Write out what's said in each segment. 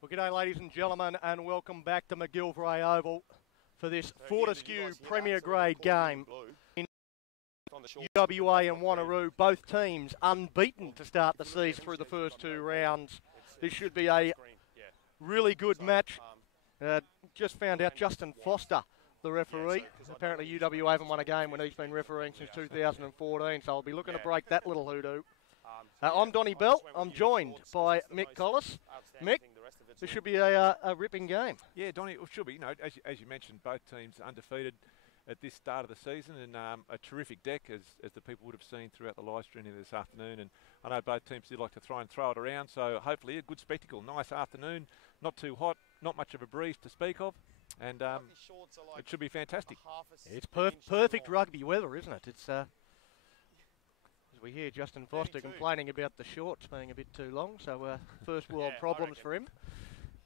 Well, g'day ladies and gentlemen, and welcome back to McGillivray Oval for this Fortescue Premier Grade game. UWA and Wanneroo, both teams unbeaten to start the season through the first two rounds. This should be a really good match. Just found out Justin Foster, the referee. Apparently UWA haven't won a game when he's been refereeing since 2014, so I'll be looking to break that little hoodoo. I'm Donnie Bell. I'm joined by Mick Collis. Mick, this should be a ripping game. Yeah, Donnie, it should be. You know, as you mentioned, both teams undefeated at this start of the season, and a terrific deck, as the people would have seen throughout the live streaming this afternoon. And I know both teams do like to throw it around, so hopefully a good spectacle. Nice afternoon, not too hot, not much of a breeze to speak of, and it should be fantastic. It's perfect rugby weather, isn't it? It's as we hear Justin Foster complaining about the shorts being a bit too long, so first world problems for him.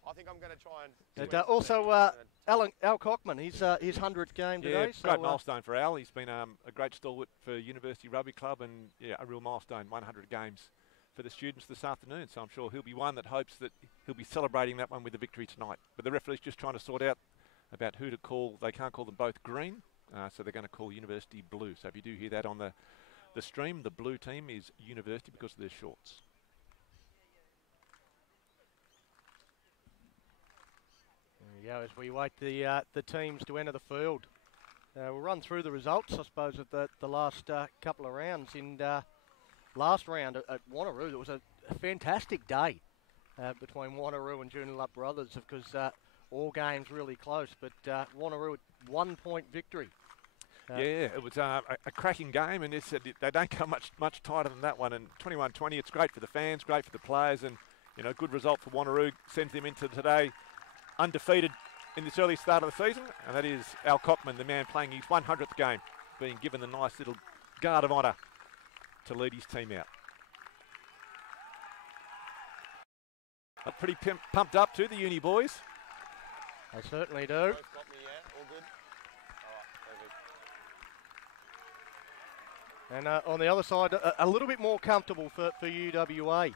I think I'm going to try and... also, Al Cockman, his 100th game today. Yeah, great milestone for Al. He's been a great stalwart for University Rugby Club, and yeah, a real milestone, 100 games for the students this afternoon. So I'm sure he'll be one that hopes that he'll be celebrating that one with a victory tonight. But the referee's just trying to sort out about who to call. They can't call them both green, so they're going to call University blue. So if you do hear that on the stream, the blue team is University because of their shorts. There we go, as we wait the teams to enter the field. We'll run through the results, I suppose, of the last couple of rounds. In last round at Wanneroo, it was a fantastic day between Wanneroo and Joondalup Brothers, because all games really close, but Wanneroo 1 point victory. Yeah, it was a cracking game, and they don't come much tighter than that one. And 21-20, it's great for the fans, great for the players, and you know, good result for Wanneroo, sends them into today undefeated in this early start of the season, and that is Al Cockman, the man playing his 100th game, being given the nice little guard of honour to lead his team out. Pretty pumped up too, the uni boys. They certainly do. Both got me, yeah, all good. All right, perfect. And on the other side, a little bit more comfortable for UWA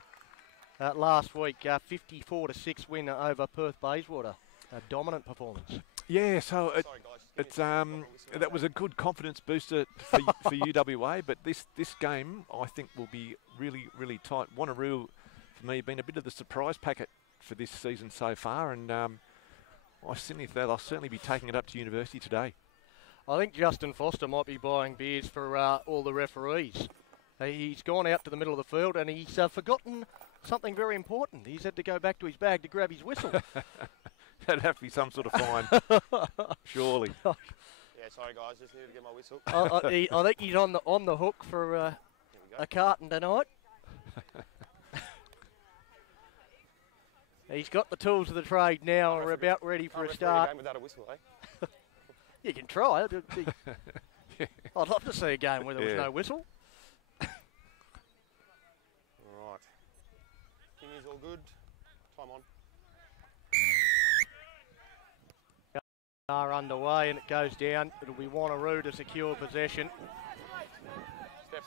last week. 54-6 win over Perth Bayswater. A dominant performance. Yeah, so that was a good confidence booster for UWA. But this game, I think, will be really tight. Wanneroo, for me, been a bit of the surprise packet for this season so far, and I certainly think they'll certainly be taking it up to University today. I think Justin Foster might be buying beers for all the referees. He's gone out to the middle of the field and he's forgotten something very important. He's had to go back to his bag to grab his whistle. That'd have to be some sort of fine, surely. Yeah, sorry guys, just needed to get my whistle. I think he's on the hook for a carton tonight. He's got the tools of the trade now, and we're about ready for a start. Game without a whistle, eh? You can try. I'd love to see a game where there was no whistle. All right. Kingy's all good. Time on. Are underway and it goes down. It'll be Wanneroo to secure possession. Step.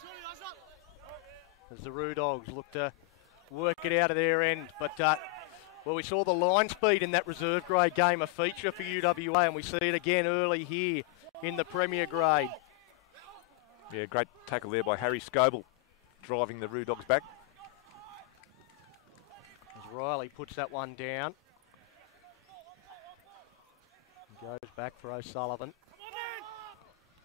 As the Roo Dogs look to work it out of their end, but well, we saw the line speed in that reserve grade game a feature for UWA, and we see it again early here in the Premier grade. Yeah, great tackle there by Harry Scoble, driving the Roo Dogs back. As Riley puts that one down. Goes back for O'Sullivan.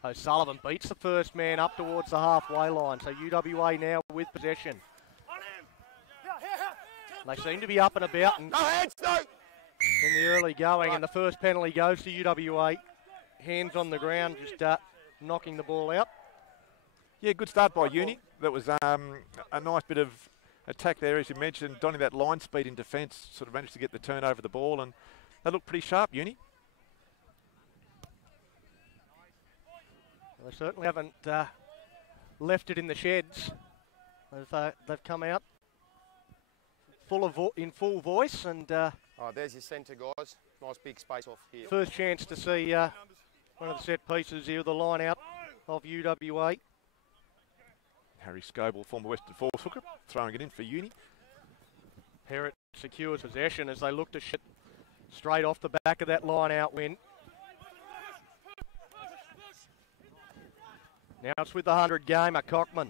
O'Sullivan beats the first man up towards the halfway line, so UWA now with possession. They seem to be up and about in the early going, and the first penalty goes to UWA. Hands on the ground, just knocking the ball out. Yeah, good start by Uni. That was a nice bit of attack there, as you mentioned. Donnie, that line speed in defence, sort of managed to get the turn over the ball, and they looked pretty sharp, Uni. They certainly haven't left it in the sheds. They've come out in full voice, and There's your centre, guys. Nice big space off here. First chance to see one of the set pieces here, the line out of UWA. Harry Scoble, former Western Force hooker, throwing it in for Uni. Herritt secures possession as they look to shit straight off the back of that line out win. Now it's with the 100 gamer, Cockman.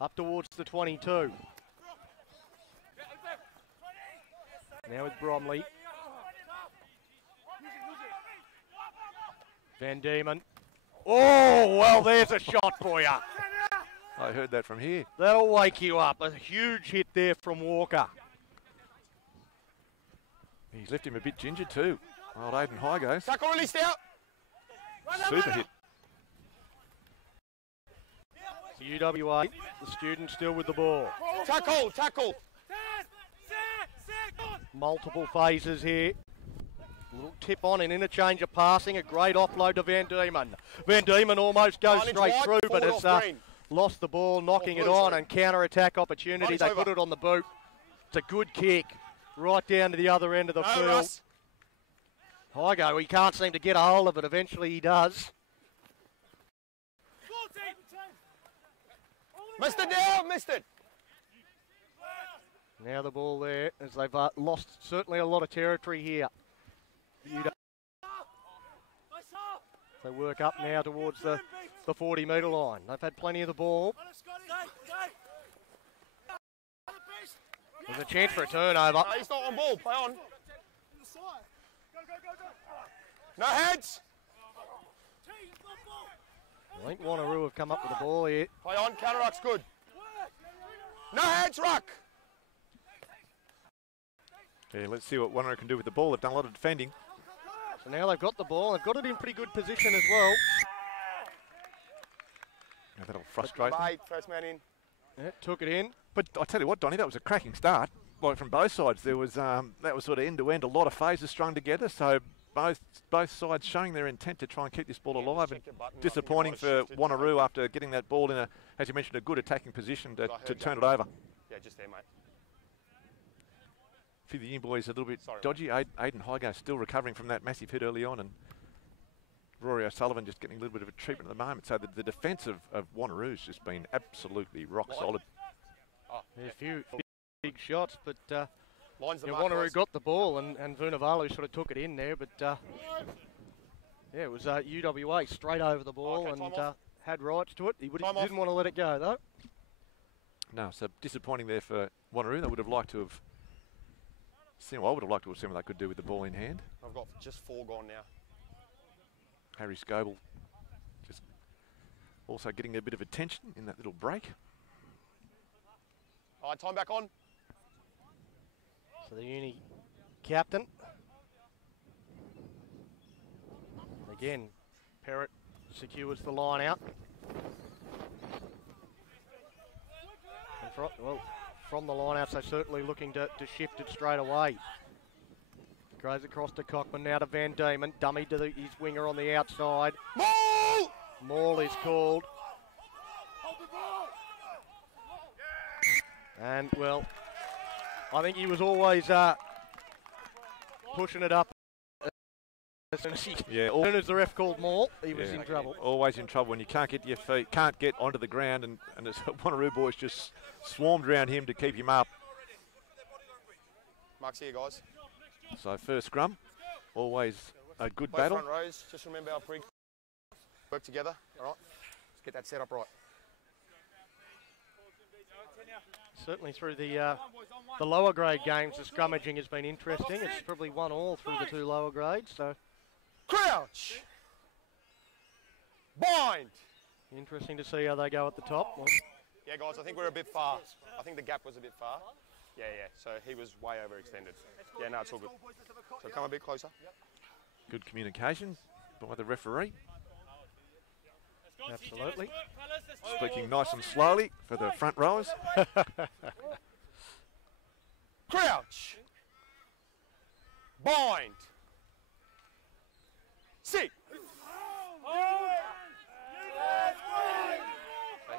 Up towards the 22. Now with Bromley. Van Diemen. Oh, well, there's a shot for you. I heard that from here. That'll wake you up. A huge hit there from Walker. He's left him a bit ginger too. Old Aiden Hygo. Tackle released out. Super hit. UWA, the students still with the ball. Tackle, tackle. Multiple phases here. Little tip on and interchange of passing. A great offload to Van Diemen. Van Diemen almost goes Advantage straight wide, through, but forward has off green. lost the ball, knocking it blue, on, sorry. and counter-attack opportunity. Advantage They over. put it on the boot. It's a good kick. Right down to the other end of the No, field. Russ. Hygo, he can't seem to get a hold of it. Eventually he does. Missed it now, missed it. Now the ball there, as they've lost certainly a lot of territory here. They work up now towards the 40-metre line. They've had plenty of the ball. There's a chance for a turnover. No, he's not on ball, play on. No heads. I think Wanneroo have come up with the ball here. Play on, counter-ruck's good. No heads, ruck. Yeah, let's see what Wanneroo can do with the ball. They've done a lot of defending. So now they've got the ball. They've got it in pretty good position as well. Yeah, that'll frustrate them. Number 8, first man in. Yeah, took it in. But I tell you what, Donny, that was a cracking start. Like from both sides, there was that was sort of end to end, a lot of phases strung together. So both sides showing their intent to try and keep this ball Yeah, alive. just And check your button. I disappointing think you for might have shifted Wanneroo to- after getting that ball in a, as you mentioned, a good attacking position to I heard turn you. it over. Yeah, just there, mate. For the young boys, a little bit Sorry, mate. dodgy. Aiden Hygo still recovering from that massive hit early on, and Rory O'Sullivan just getting a little bit of a treatment at the moment. So the defence of Wanneroo's just been absolutely rock solid. Oh, There's a few big shots, but Line's the yeah, mark, Wanneroo guys. got the ball, and Vunavalu sort of took it in there, but yeah, it was UWA straight over the ball, Okay, time and off. had rights to it. He Time off. didn't want to let it go, though. No, so disappointing there for Wanneroo. They would have liked to have seen, well, I would have liked to have seen what they could do with the ball in hand. I've got just 4 gone now. Harry Scoble just also getting a bit of attention in that little break. All right, time back on. So the uni captain. Again, Perrott secures the line out. And from the line out, so certainly looking to shift it straight away. Goes across to Cockman, now to Van Diemen. Dummy to his winger on the outside. Maul! Maul is called. And, well, I think he was always pushing it up. As soon as, Yeah, as soon as the ref called Maul, he was in trouble. Always in trouble when you can't get your feet, can't get onto the ground, and it's Wanneroo boys just swarmed around him to keep him up. Mark's here, guys. So first scrum, always a good Both battle. front rows, just remember our prig. Work together, all right? Let's get that set up right. Certainly through the lower grade games, the scrummaging has been interesting. It's probably 1-1 through the 2 lower grades, so Crouch! Bind! interesting to see how they go at the top. Well, Yeah, guys, I think we're a bit far. I think the gap was a bit far. Yeah, so he was way overextended. Yeah, no, it's all good. So come a bit closer. Good communication by the referee. absolutely. Speaking nice and slowly for the front rowers. Crouch! Bind! Sit!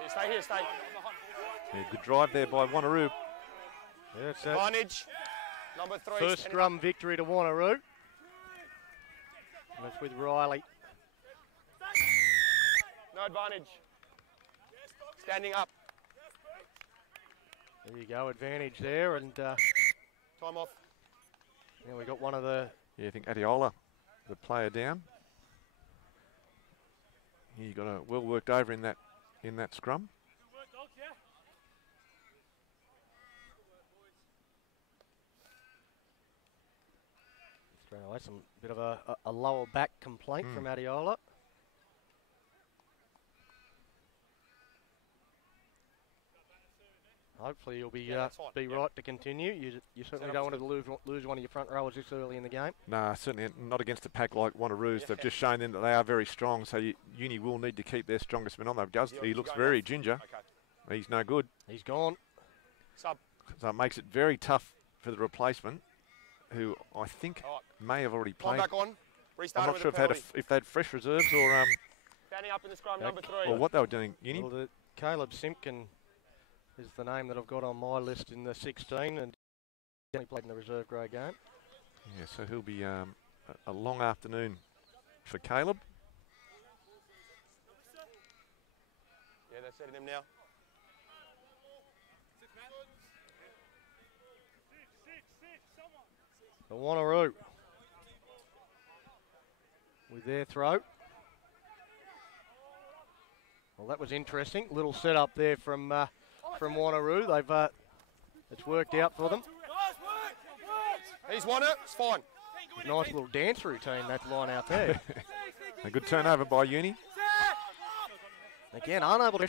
Stay here, stay. Yeah, good drive there by Wanneroo. Yeah, it's that Advantage. Number 3. first standing scrum victory to Wanneroo. And that's with Riley. up. No advantage. Standing up. There you go, advantage there, and Time off. now we got one of the Yeah, I think Adiola, the player down. He got a well worked over in that scrum. Some bit of a lower back complaint from Adiola. Hopefully you'll be right to continue. You certainly don't want to lose one of your front rowers this early in the game. Nah, certainly not against a pack like Wanneroo's. They've just shown them that they are very strong, so Uni will need to keep their strongest man on. He looks very ginger. Okay. He's no good. He's gone. Sub. So it makes it very tough for the replacement, who I think may have already played. Back on. I'm not sure if they had fresh reserves or standing up in the scrum, number 3. or what they were doing. Uni. Well, Caleb Simpkin is the name that I've got on my list in the 16, and he played in the reserve grade game. Yeah, so he'll be a long afternoon for Caleb. Yeah, they're setting him now. The Wanneroo with their throw. Well, that was interesting. Little setup there from Wanneroo. They've it's worked out for them. He's won it. It's fine. Nice little dance routine, that line out there. A good turnover by Uni. Again, unable to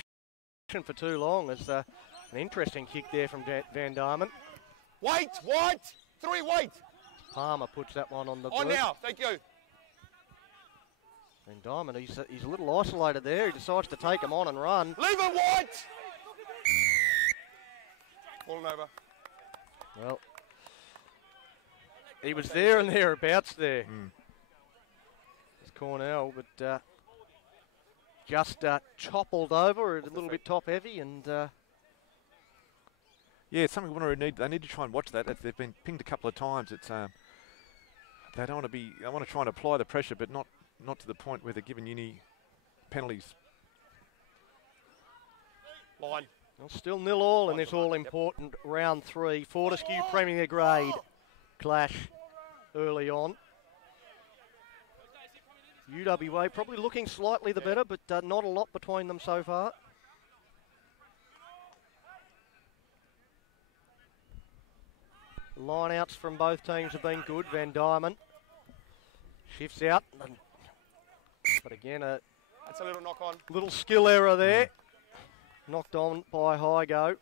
for too long. It's an interesting kick there from Van Diemen. Wait. 3, wait. Palmer puts that one on the On boot. now. Thank you. Van Diemen, he's a little isolated there. He decides to take him on and run. Leave it, White. Falling over. Well, he was there and thereabouts there. It's Cornell, but just toppled over, a little bit top heavy, and yeah, it's something they need to try and watch that. They've been pinged a couple of times. It's they don't want to be. They want to try and apply the pressure, but not to the point where they're giving Uni penalties. Line. Well, still 0-0 in this all-important round 3. Fortescue Premier Grade clash early on. UWA probably looking slightly the better, but not a lot between them so far. Line-outs from both teams have been good. Van Diemen shifts out, but again that's a little knock on. Little skill error there. Knocked on by Hygo.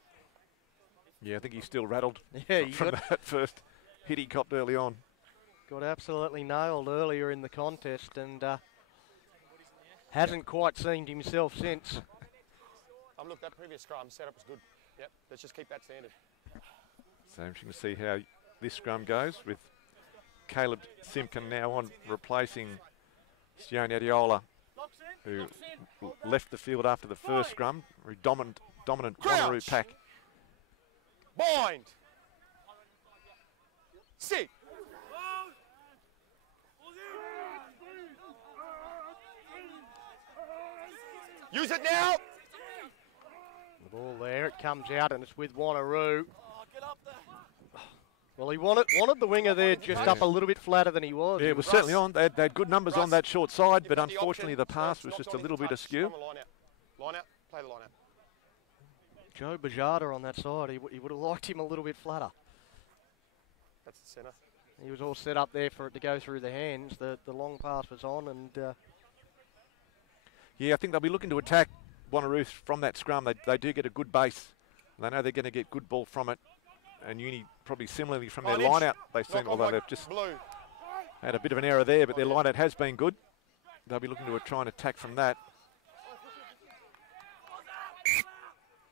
Yeah, I think he's still rattled from that first hit he copped early on. Got absolutely nailed earlier in the contest and hasn't quite seen himself since. Look, that previous scrum setup was good. Yep, let's just keep that standard. So I'm going to see how this scrum goes with Caleb Simpkin now on replacing Stione Adiola, who left the field after the first scrum. Very dominant Wanneroo pack. Bind. Sit. Use it now. The ball there, it comes out and it's with Wanneroo. Well, he wanted the winger there just up a little bit flatter than he was. Yeah, it was certainly on. They had good numbers on that short side, but unfortunately the pass was just a little bit askew. Line out. Play the line out. Joe Bajada on that side, he would have liked him a little bit flatter. That's the centre. He was all set up there for it to go through the hands. The long pass was on and... yeah, I think they'll be looking to attack Wanneroo from that scrum. They do get a good base. They know they're going to get good ball from it. And Uni probably similarly from their line-out, they seem, although they've just had a bit of an error there, but their line-out has been good. They'll be looking to try and attack from that.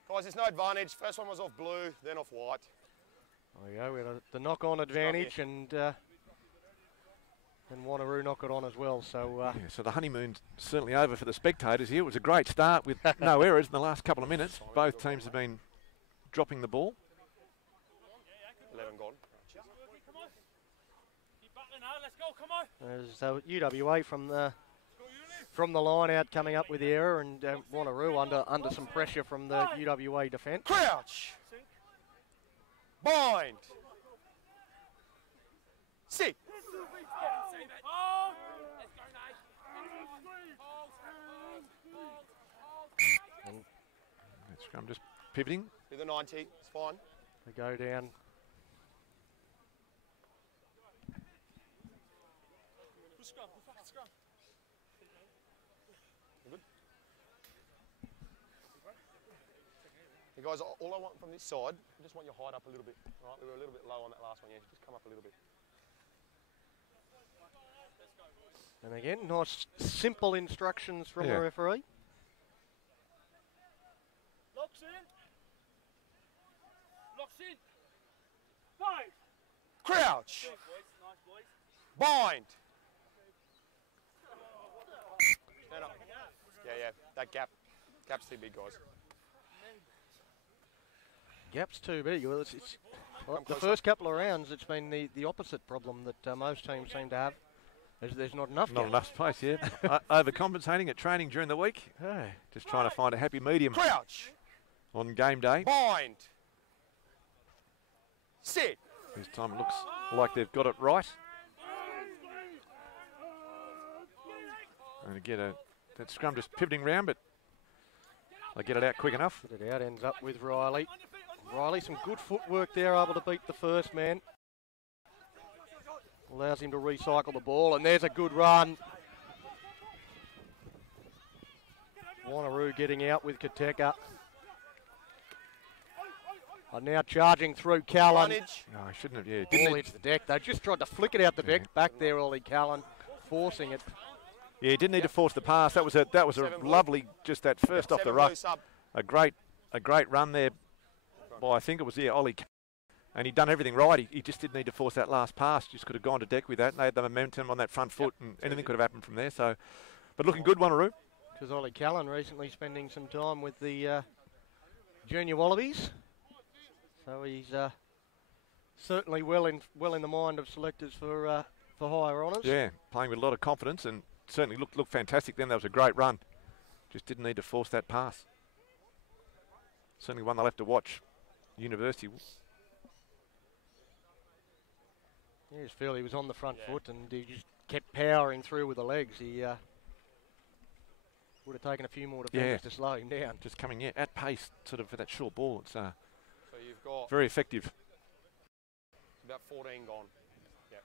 Guys, there's no advantage. First one was off blue, then off white. There we go, we had the knock-on advantage and Wanneroo knock it on as well. So yeah, so the honeymoon's certainly over for the spectators here. It was a great start with no errors in the last couple of minutes. Both teams have been dropping the ball. 11 gone. So UWA from the line out coming up with the error and Wanneroo under some pressure from the UWA defence. Crouch. Bind. Sit. Scrum just pivoting. Do the 90, it's fine. They go down. Hey guys, all I want from this side, I just want your height up a little bit. All right, we were a little bit low on that last one, yeah, just come up a little bit. And again, nice simple instructions from the referee. Locks in. Locks in. 5. Crouch. Nice boys. Bind. Stand up. Yeah, that gap's too big, guys. Gap's too big. Well, well, the closer. first couple of rounds, it's been the opposite problem that most teams seem to have. There's not enough. Not enough space, yeah. Overcompensating at training during the week. Hey. Just trying to find a happy medium Crouch. on game day. Bind. Sit. This time it looks like they've got it right. And again, that scrum just pivoting round, but they get it out quick enough. Get it out, ends up with Riley. Riley, some good footwork there, able to beat the first man. Allows him to recycle the ball, and there's a good run. Wanneroo getting out with Kateka. Are now charging through Callan. Runnage. No, I shouldn't have, yeah. Ball hits the deck. They just tried to flick it out the deck. Back there, Ollie Callan, forcing it. Yeah, he didn't need to force the pass. That was a lovely, just that first off the ruck. A great run there by, I think it was, Ollie. And he'd done everything right. He just didn't need to force that last pass. Just could have gone to deck with that. And they had the momentum on that front foot, and anything could have happened from there. So, but looking good, Wanneroo. Because Ollie Callan recently spending some time with the junior Wallabies. So he's certainly well in the mind of selectors for higher honours. Yeah, playing with a lot of confidence and certainly looked fantastic then. That was a great run. Just didn't need to force that pass. Certainly one they'll have to watch. University. Yeah, his feel he was on the front foot and he just kept powering through with the legs. He would have taken a few more defenders to slow him down. Just coming at pace, sort of for that short ball. It's so you've got very effective. About 14 gone. Yep.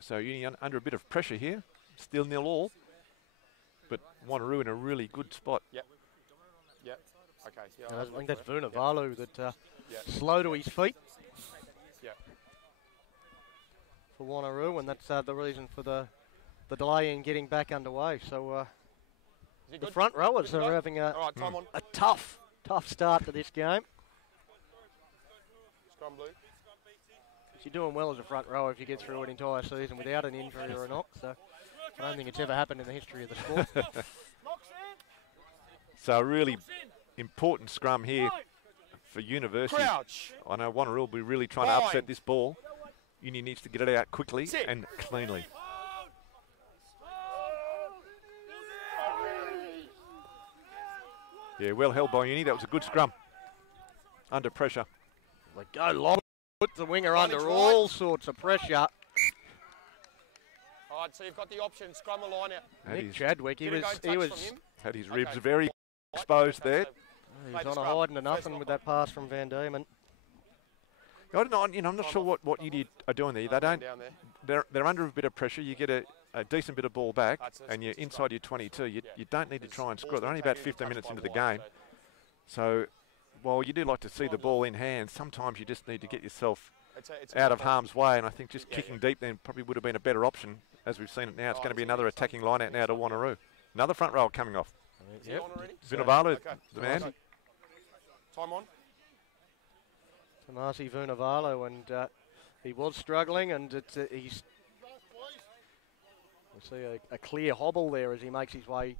So Uni under a bit of pressure here. Still 0-all. But Wanneroo in a really good spot. Yep. Yep. Okay. Yeah, I think that's Vunivalu that slow to his feet. Yep. For Wanneroo, and that's the reason for the delay in getting back underway. So the front rowers are having a tough start to this game. Scrum blue. You're doing well as a front rower if you get through an entire season without an injury or a knock. So I don't think it's ever happened in the history of the sport. So a really important scrum here for University. Crouch. I know Wanneroo will be really trying to upset this ball. Uni needs to get it out quickly and cleanly. Yeah, well held by Uni. That was a good scrum. Under pressure. They go long. Put the winger under all sorts of pressure. All right, so you've got the option. Scrum a line out. Nick Chadwick, he was had his ribs very exposed there. He's on a hiding to nothing with that pass from Van Diemen. I don't know, I'm not sure what Uni are doing there. They don't. They're under a bit of pressure. You get a decent bit of ball back, and you're inside your 22. You don't need to try and score. They're only about 15 minutes into the game, so while you do like to see the ball in hand, sometimes you just need to get yourself out of harm's way. And I think just kicking deep then probably would have been a better option. As we've seen it now, it's going to be another attacking line out now to Wanneroo. Another front row coming off. Yep. Vunivalu, the man. Time on. Tomasi Vunivalu, and he was struggling, and he's. We see a clear hobble there as he makes his way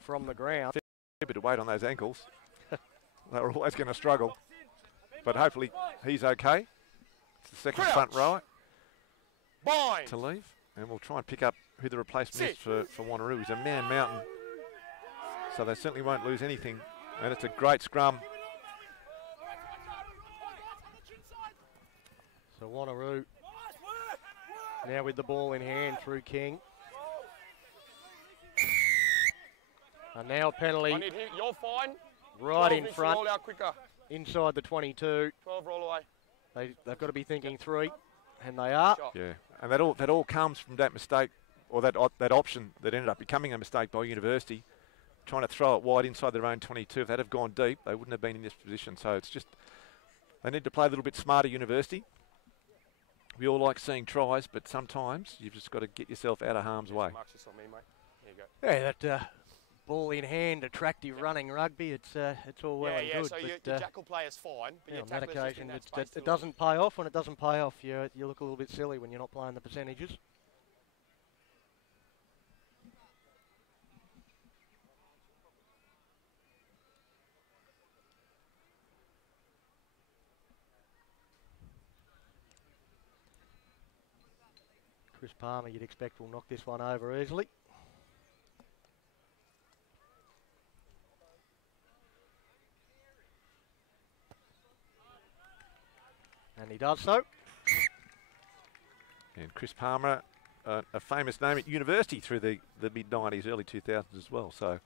from the ground. A bit of weight on those ankles. They were always going to struggle, but hopefully he's okay. It's the second front rower to leave, and we'll try and pick up who the replacement is for Wanneroo. He's a man mountain, so they certainly won't lose anything, and it's a great scrum. So Wanneroo now with the ball in hand through King. And now a penalty. You're fine. right in needs to front, roll out quicker. inside the 22. 12 roll away. They've got to be thinking 3, and they are. Shot. Yeah, and that all comes from that mistake, or that option that ended up becoming a mistake by University, trying to throw it wide inside their own 22. If they'd have gone deep, they wouldn't have been in this position. So it's just, they need to play a little bit smarter, University. We all like seeing tries, but sometimes you've just got to get yourself out of harm's way. Mark this on me, mate. There you go. Yeah, that ball in hand, attractive running rugby. It's all well and good. So but, your jackal play is fine, but yeah, your on that tackler's just occasion, in that space it doesn't pay off. When it doesn't pay off, you look a little bit silly when you're not playing the percentages. Chris Palmer, you'd expect, will knock this one over easily. And he does so. And Chris Palmer, a famous name at University through the mid-90s, early 2000s as well. So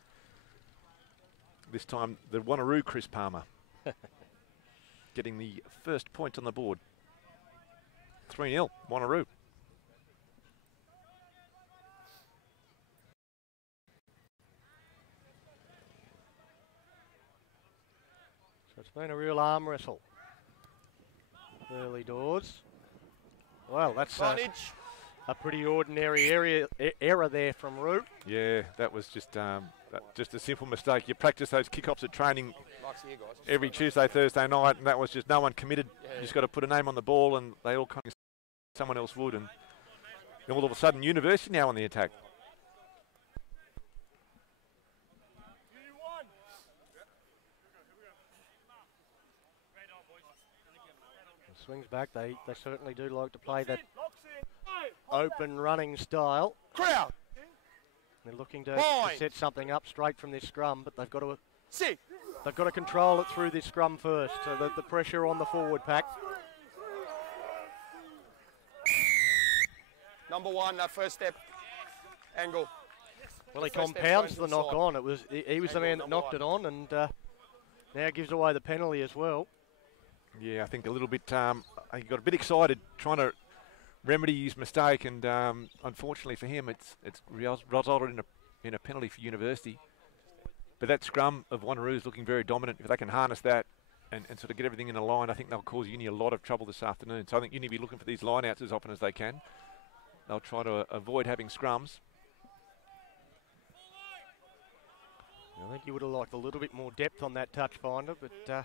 this time, the Wanneroo Chris Palmer getting the first point on the board. 3-0, Wanneroo. So it's been a real arm wrestle. Early doors. Well, that's a pretty ordinary error there from Roo. Yeah, that was just a simple mistake. You practice those kick-offs at training every Tuesday, Thursday night, and that was just no one committed. You just got to put a name on the ball, and they all kind of someone else would, and then all of a sudden, University now on the attack. Swings back. They certainly do like to play that open running style. Crowd. They're looking to set something up straight from this scrum, but they've got to control it through this scrum first. So the pressure on the forward pack. Number 1, that first step angle. Well, he compounds the knock on. He was the man that knocked it on, and now gives away the penalty as well. Yeah, I think a little bit. He got a bit excited trying to remedy his mistake, and unfortunately for him, it's resulted in a penalty for University. But that scrum of Wanneroo is looking very dominant. If they can harness that and sort of get everything in a line, I think they'll cause Uni a lot of trouble this afternoon. So I think Uni will be looking for these line-outs as often as they can. They'll try to avoid having scrums. I think you would have liked a little bit more depth on that touch finder, but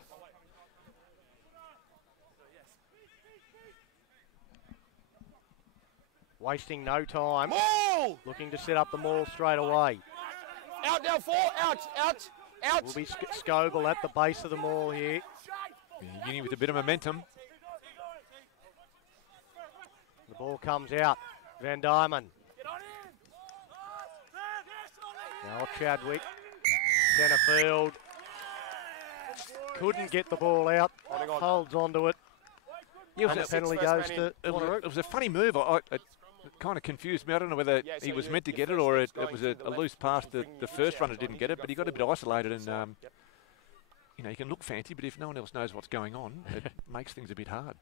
wasting no time. Maul! Looking to set up the maul straight away. Out now, 4, out. Will be Scoble at the base of the maul here. Uni with a bit of momentum. The ball comes out. Van Diemen. Now Chadwick. Centre field. Couldn't get the ball out. Holds onto it. Yeah, and the penalty goes to Wanneroo. It was a funny move. It kind of confused me. I don't know whether he was meant to get it or it was a loose pass. The first runner didn't get it, but he got a bit isolated, and you know, you can look fancy, but if no one else knows what's going on, it makes things a bit hard.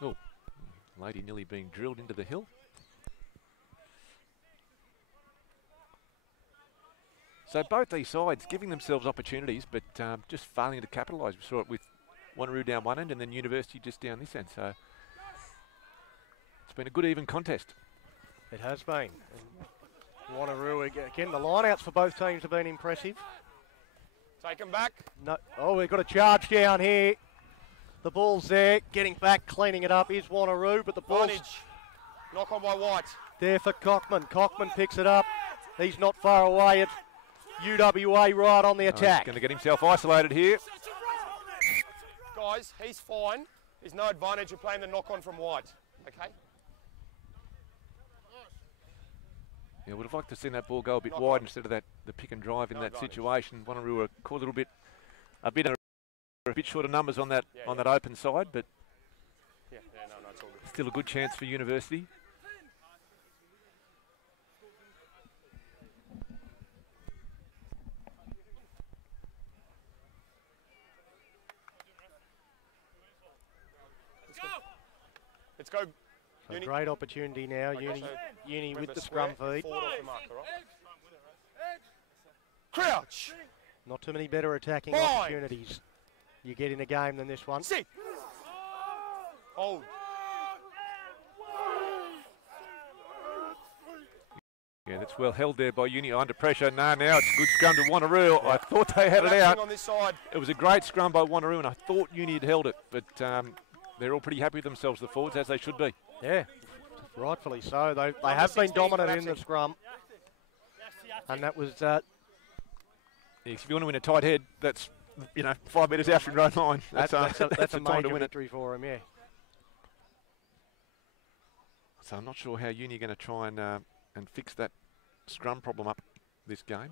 Oh, lady nearly being drilled into the hill. So both these sides giving themselves opportunities, but just failing to capitalise. We saw it with Wanneroo down one end and then University just down this end. So it's been a good even contest. It has been. And Wanneroo again. The line-outs for both teams have been impressive. Take them back. No, oh, we've got a charge down here. The ball's there. Getting back, cleaning it up is Wanneroo, but the ball's knock on by White. There for Cockman. Cockman picks it up. He's not far away. It's UWA right on the attack. He's going to get himself isolated here. Guys, he's fine. There's no advantage of playing the knock-on from White. Okay? Yeah, would have liked to have seen that ball go a bit wide instead of the pick and drive in that situation. Wanneroo were caught a bit short of numbers on that that open side, but no, it's all good. Still a good chance for University. Let's go. So Uni. great opportunity now, Okay, Uni, so Uni with remember, the scrum square, feed. forward off the mark, all right? Crouch. Not too many better attacking Bind. opportunities you get in a game than this one. Sit. Hold. Yeah, that's well held there by Uni under pressure. Now it's a good scrum to Wanneroo. I thought they had it out. On this side. It was a great scrum by Wanneroo, and I thought Uni had held it, but they're all pretty happy with themselves, the forwards, as they should be. Yeah, rightfully so. They have been dominant in the scrum. And that was... Yeah, if you want to win a tight head, that's 5 metres out from your own line. That's a the time to major win it. victory for him, yeah. So I'm not sure how Uni are going to try and fix that scrum problem up this game.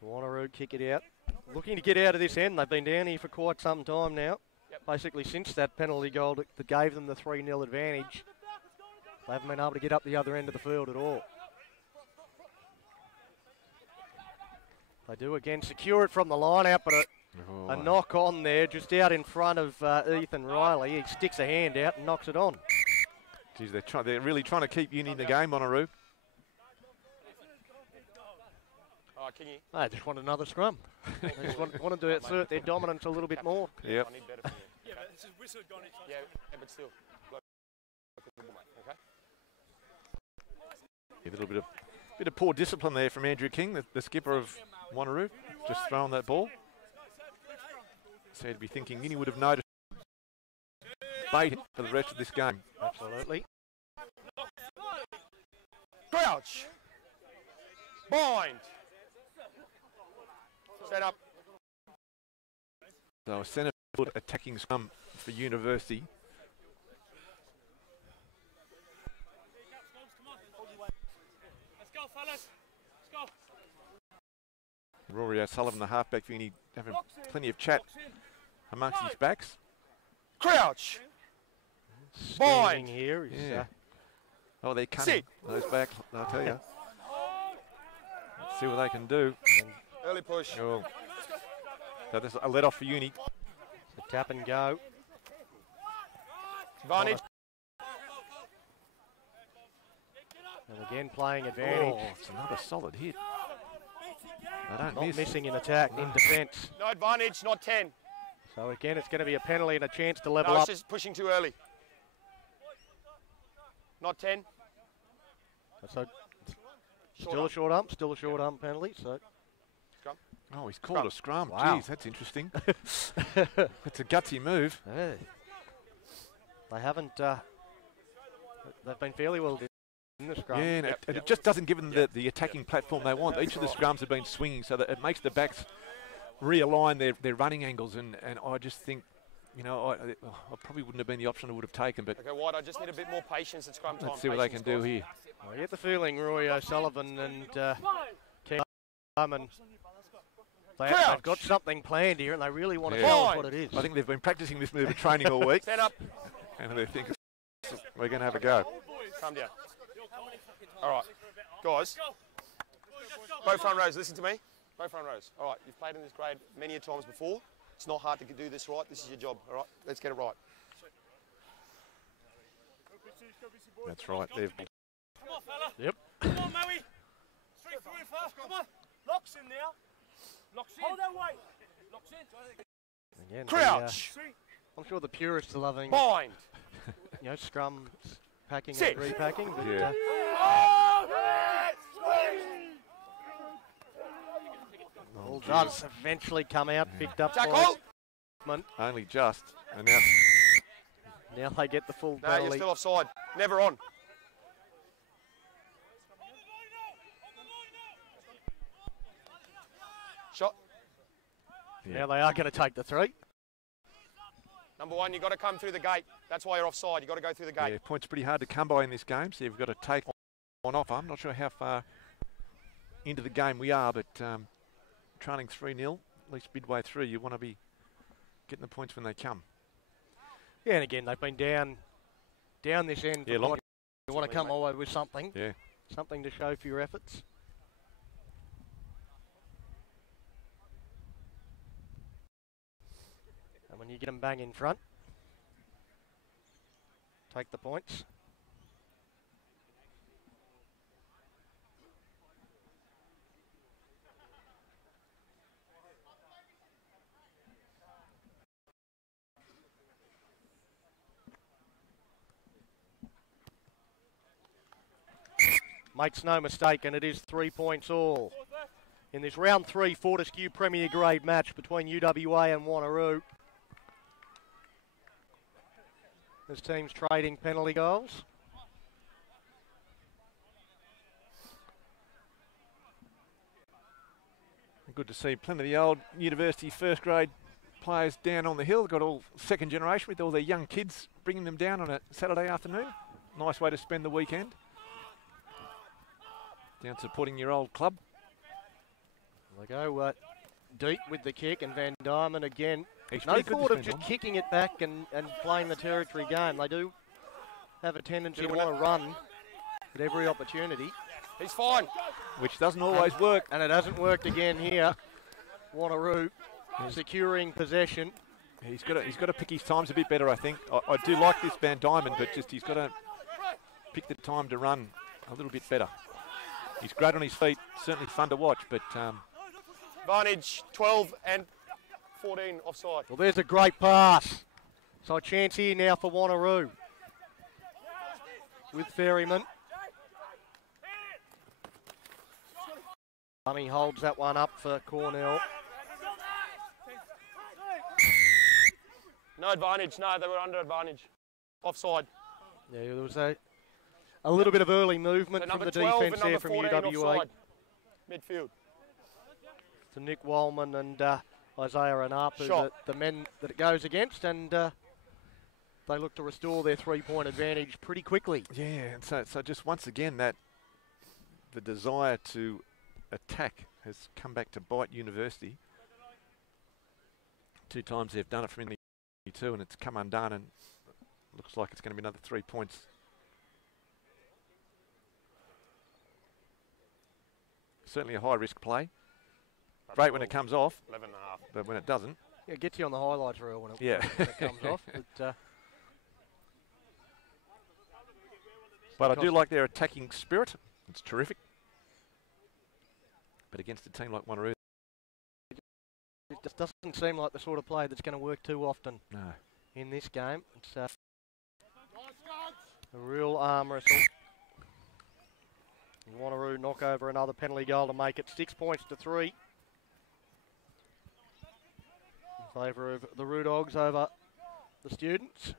So Wanneroo kick it out. Looking to get out of this end. They've been down here for quite some time now. Yep. Basically since that penalty goal that gave them the 3-0 advantage. They haven't been able to get up the other end of the field at all. They do again secure it from the line out, but a knock on there just out in front of Ethan Riley. He sticks a hand out and knocks it on. Geez, they're really trying to keep Uni in the game, Wanneroo. Oh, Kingy. They just want another scrum. They just wanted to assert their dominance a little bit more. Yep. I need better from you. Okay? This is whistle gone. Yeah, but still. Look at the ball, mate, okay? A little bit of poor discipline there from Andrew King, the skipper of Wanneroo, just throwing that ball. So he'd be thinking Uni would have noticed bait for the rest of this game. Absolutely. Crouch. Bind. Set up. So a centre field attacking scrum for University. Let's go, fellas. Let's go. Rory O'Sullivan, the halfback for Uni, having plenty of chat amongst his backs. Crouch. Standing here is Yeah. Oh, they're cunning. Those back, I'll tell you. Let's see what they can do. Early push. Oh. So this is a let off for Uni. a tap and go. Advantage. And again playing advantage. Oh, it's another solid hit. They don't Not miss. missing in attack, in defence. No advantage, not 10. So again, it's going to be a penalty and a chance to level No, up. it's just pushing too early. Not 10. So still a short ump, penalty. So Scrum. Oh, he's called a scrum. Wow. Jeez, that's interesting. That's a gutsy move. yeah. They haven't. They've been fairly well in the scrum. Yeah, and it just doesn't give them the attacking platform they want. Each of the scrums have been swinging, so that it makes the backs realign their running angles. And I just think, I probably wouldn't have been the option I would have taken. But Okay, White, I just need a bit more patience at scrum time. let's see what they can do here. I get the feeling Roy O'Sullivan and King and they've got something planned here, and they really want to Yeah. tell us what it is. I think they've been practicing this move at training all week, Stand up. and they think we're going to have a go. Calm down. All right. Guys, both front rows, listen to me. Both front rows. All right, you've played in this grade many a times before. It's not hard to do this right. This is your job, all right? Let's get it right. That's right. They've Come on, fella. Yep. Come on, Maui. Straight through it first. Come on. Locks in there. Locks in. Hold that weight. Locks in. Again, Crouch. I'm sure the purists are loving Bind. scrums packing Sit. and repacking. But, Yeah. all does eventually come out, picked up by Tackle. only just, and now now they get the full No, you're penalty. still offside. Never on. Shot. Now they are going to take the 3. Number 1, you've got to come through the gate. That's why you're offside. You've got to go through the gate. yeah, points pretty hard to come by in this game, so you've got to take on off. I'm not sure how far into the game we are, but trailing 3-0, at least midway through, you want to be getting the points when they come. Yeah, and again, they've been down this end. Yeah, for long- quite- you want to come away with something, Yeah. something to show for your efforts. And when you get them bang in front, take the points. Makes no mistake, and it is 3 points all. In this round 3 Fortescue Premier Grade match between UWA and Wanneroo. This team's trading penalty goals. Good to see plenty of the old university first grade players down on the hill. Got all second generation with all their young kids, bringing them down on a Saturday afternoon. Nice way to spend the weekend. Down supporting your old club. They go deep with the kick, and Van Diemen again. He's No pretty good, thought this of Van just Diemen. kicking it back and playing the territory game. They do have a tendency to want to run at every opportunity. He's fine. Which doesn't always work. And it hasn't worked again here. Wanneroo securing possession. He's got to pick his times a bit better, I think. I do like this Van Diemen, but just he's got to pick the time to run a little bit better. He's great on his feet, certainly fun to watch, but Advantage 12 and 14 offside. Well, there's a great pass. So a chance here now for Wanneroo. With Ferryman. Bunny holds that one up for Cornell. No advantage. No, they were under advantage. Offside. Yeah, there was a little bit of early movement So from number the 12 defence and there number from 14 UWA. offside. Midfield. To Nick Wallman and Isaiah Anapu, Shot. the men that it goes against, and they look to restore their three-point advantage pretty quickly. yeah, and so just once again that the desire to attack has come back to bite University. 2 times they've done it from in the 2 and it's come undone, and looks like it's going to be another 3 points. Certainly a high-risk play. Great when it comes off, 11 and a half. but when it doesn't, Yeah, it gets you on the highlights reel when it, yeah. when it comes off. But, But I do like their attacking spirit. It's terrific. But against a team like Wanneroo, it just doesn't seem like the sort of play that's going to work too often no. in this game. It's a real arm wrestle. Wanneroo knock over another penalty goal to make it 6 points to 3. In favour of the Roo Dogs over the Students.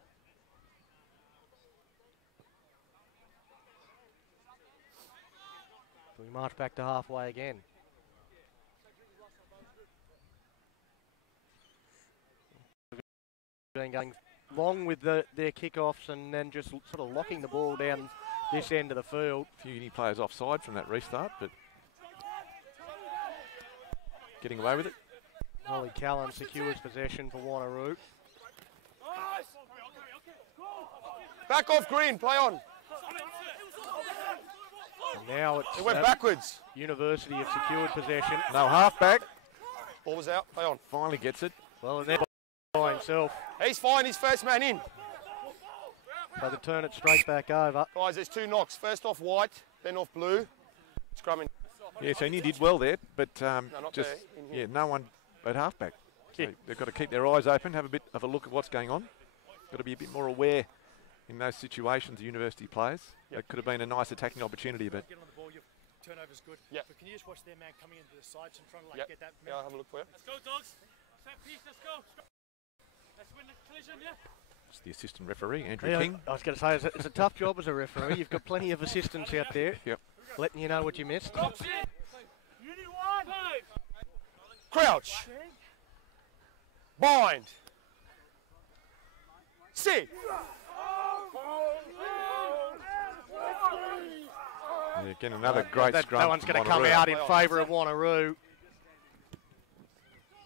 We march back to halfway again. Been going long with their kickoffs and then just sort of locking the ball down this end of the field. A few uni players offside from that restart, but getting away with it. Holly Callan secures possession for Wanneroo. Back off Green. Play on. And now it's It went backwards. University have secured possession. No halfback. Ball was out. Play on. Finally gets it. Well, and they're by himself. He's fine. He's first man in. So they turn it straight back over. Guys, there's 2 knocks. First off white, then off blue. Scrumming. Yeah, so he did well there, but not just there, in here. no one at halfback. So Yeah. they've got to keep their eyes open, have a bit of a look at what's going on. Got to be a bit more aware in those situations, the university players. Yep. It could have been a nice attacking opportunity, but Get on the ball, your turnover's good. Yeah. But can you just watch their man coming into the sides and trying to Yep. get that Yeah, I'll have a look for you. Let's go, dogs. Set piece, let's go. Let's win the collision, yeah? it's the assistant referee, Andrew Yeah, King. I was going to say, it's a tough job as a referee. You've got plenty of assistants out there Yep. letting you know what you missed. Dogs in. Unit 1. 5. Crouch. Bind. Sit. Yeah, again, another great scrum. That one's from going to come Wanneroo. out in favour of Wanneroo.